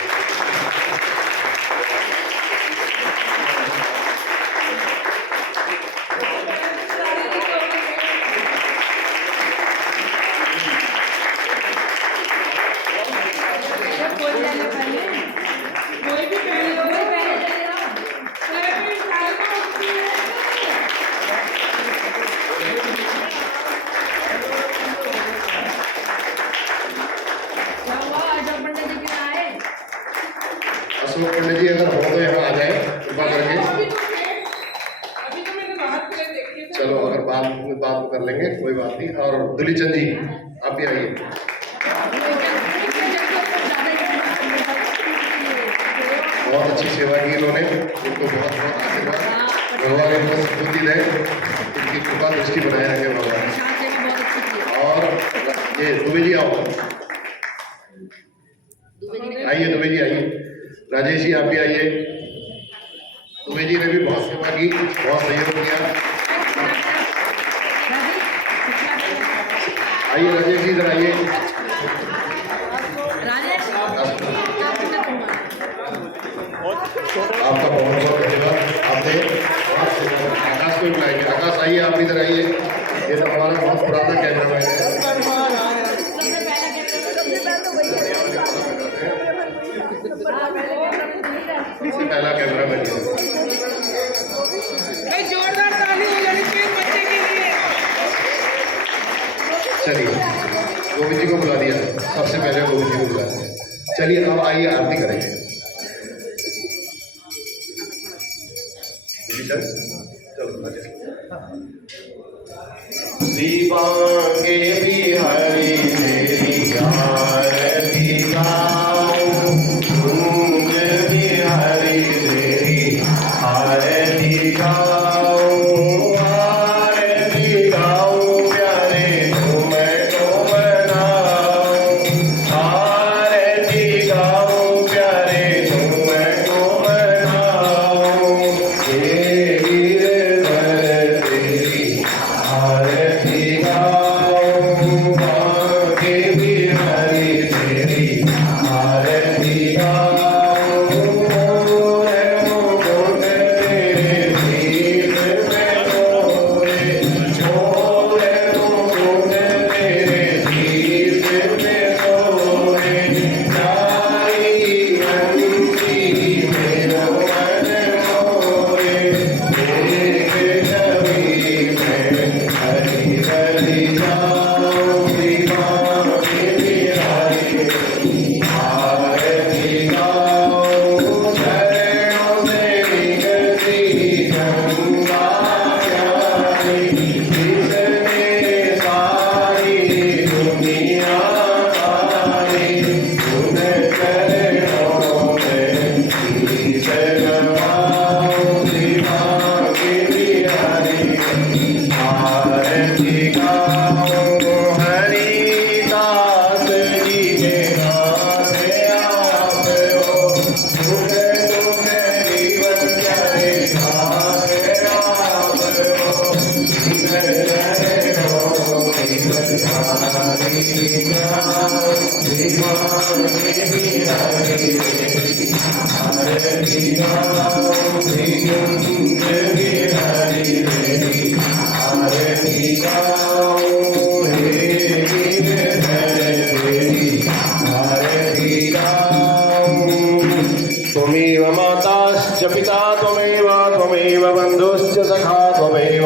अशोक पंडित जी अगर हो तो यहाँ आ जाए कृपा करके। चलो अगर बात कर लेंगे कोई बात नहीं। और दुलीचंद जी आप भी आइए। बहुत अच्छी सेवा की इन्होंने, इनको बहुत बहुत आशीर्वाद, भगवान इनको स्फूर्ति दे, इनकी कृपा दृष्टि बनाए रखे भगवान। और ये दुबे जी आओ, आइए दुबे जी आइए। राजेश जी आप भी आइए। दुबे जी ने भी बहुत सेवा की, बहुत सहयोग किया। आइए राजेश जी इधर आइए। आपका बहुत बहुत धन्यवाद। आपने आकाश को बुलाएंगे। आकाश आइए, आप इधर आइए। ये तो हमारा बहुत पुराना कैमरामैन है। सबसे पहला कैमरामैन जोरदार ताली हो जानी चाहिए बच्चे के लिए। चलिए गोविंद जी को बुला दिया, सबसे पहले गोविंद जी को बुला दिया। चलिए अब आइए आरती करेंगे। शिवांगे बिहारी तेरी आरती गाऊं, गूंज बिहारी तेरी आरती गाऊं, आरती गाऊं प्यारे तुमको मनाऊं, आरती गाऊं प्यारे तुमको मनाऊं, आरती गाऊं भाग्य बिहारी तेरी आरती गाऊं, मुकुट तेरे शीश में सोए, छोड़े मुकुट तेरे शीश में सोए, जाई बंसी मेरो मन मोए, देख छवि में हरि हरि जाऊं, शिवांगे बिहारी आरती गाऊं, चरणों से निकलती गंगा प्यारी, जिसने सारी दुनिया पाई, उन चरणों में शीश नवाऊं, शिवांगे बिहारी आरती गाऊं, हरिदास जी के नाथ आप हो, दुख दुख जीवन प्यारे साथ आप हो, चरणों जीवन धारी जाऊं, शिवांगे बिहारी आरती गाऊं, गूंज बिहारी तेरी आरती गाऊं, हे गिरधर तेरी आरती गाऊं, त्वमेव माताश्च पिता त्वमेव बन्धुश्च सखा त्वमेव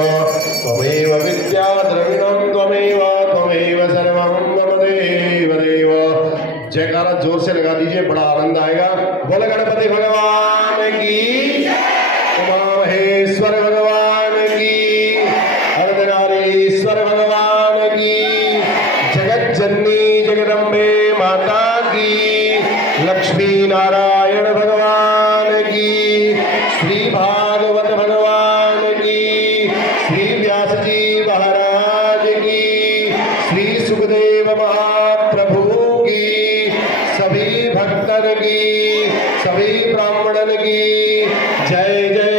विद्या द्रविणं त्वमेव सर्वं मम देव देव जयकारा जोर से लगा दीजिए, बड़ा आनंद आएगा। बोले गणपति भगवान की, उमा महेश्वर भगवान की, अर्धनारीश्वर भगवान की, जगत जननी जगदम्बे माता की, लक्ष्मी नारायण भगवान की, श्री भागवत भगवान की, श्री व्यास जी महाराज की, श्री सुखदेव महाप्रभु की, सभी भक्तन की, सभी ब्राह्मणन की जय जय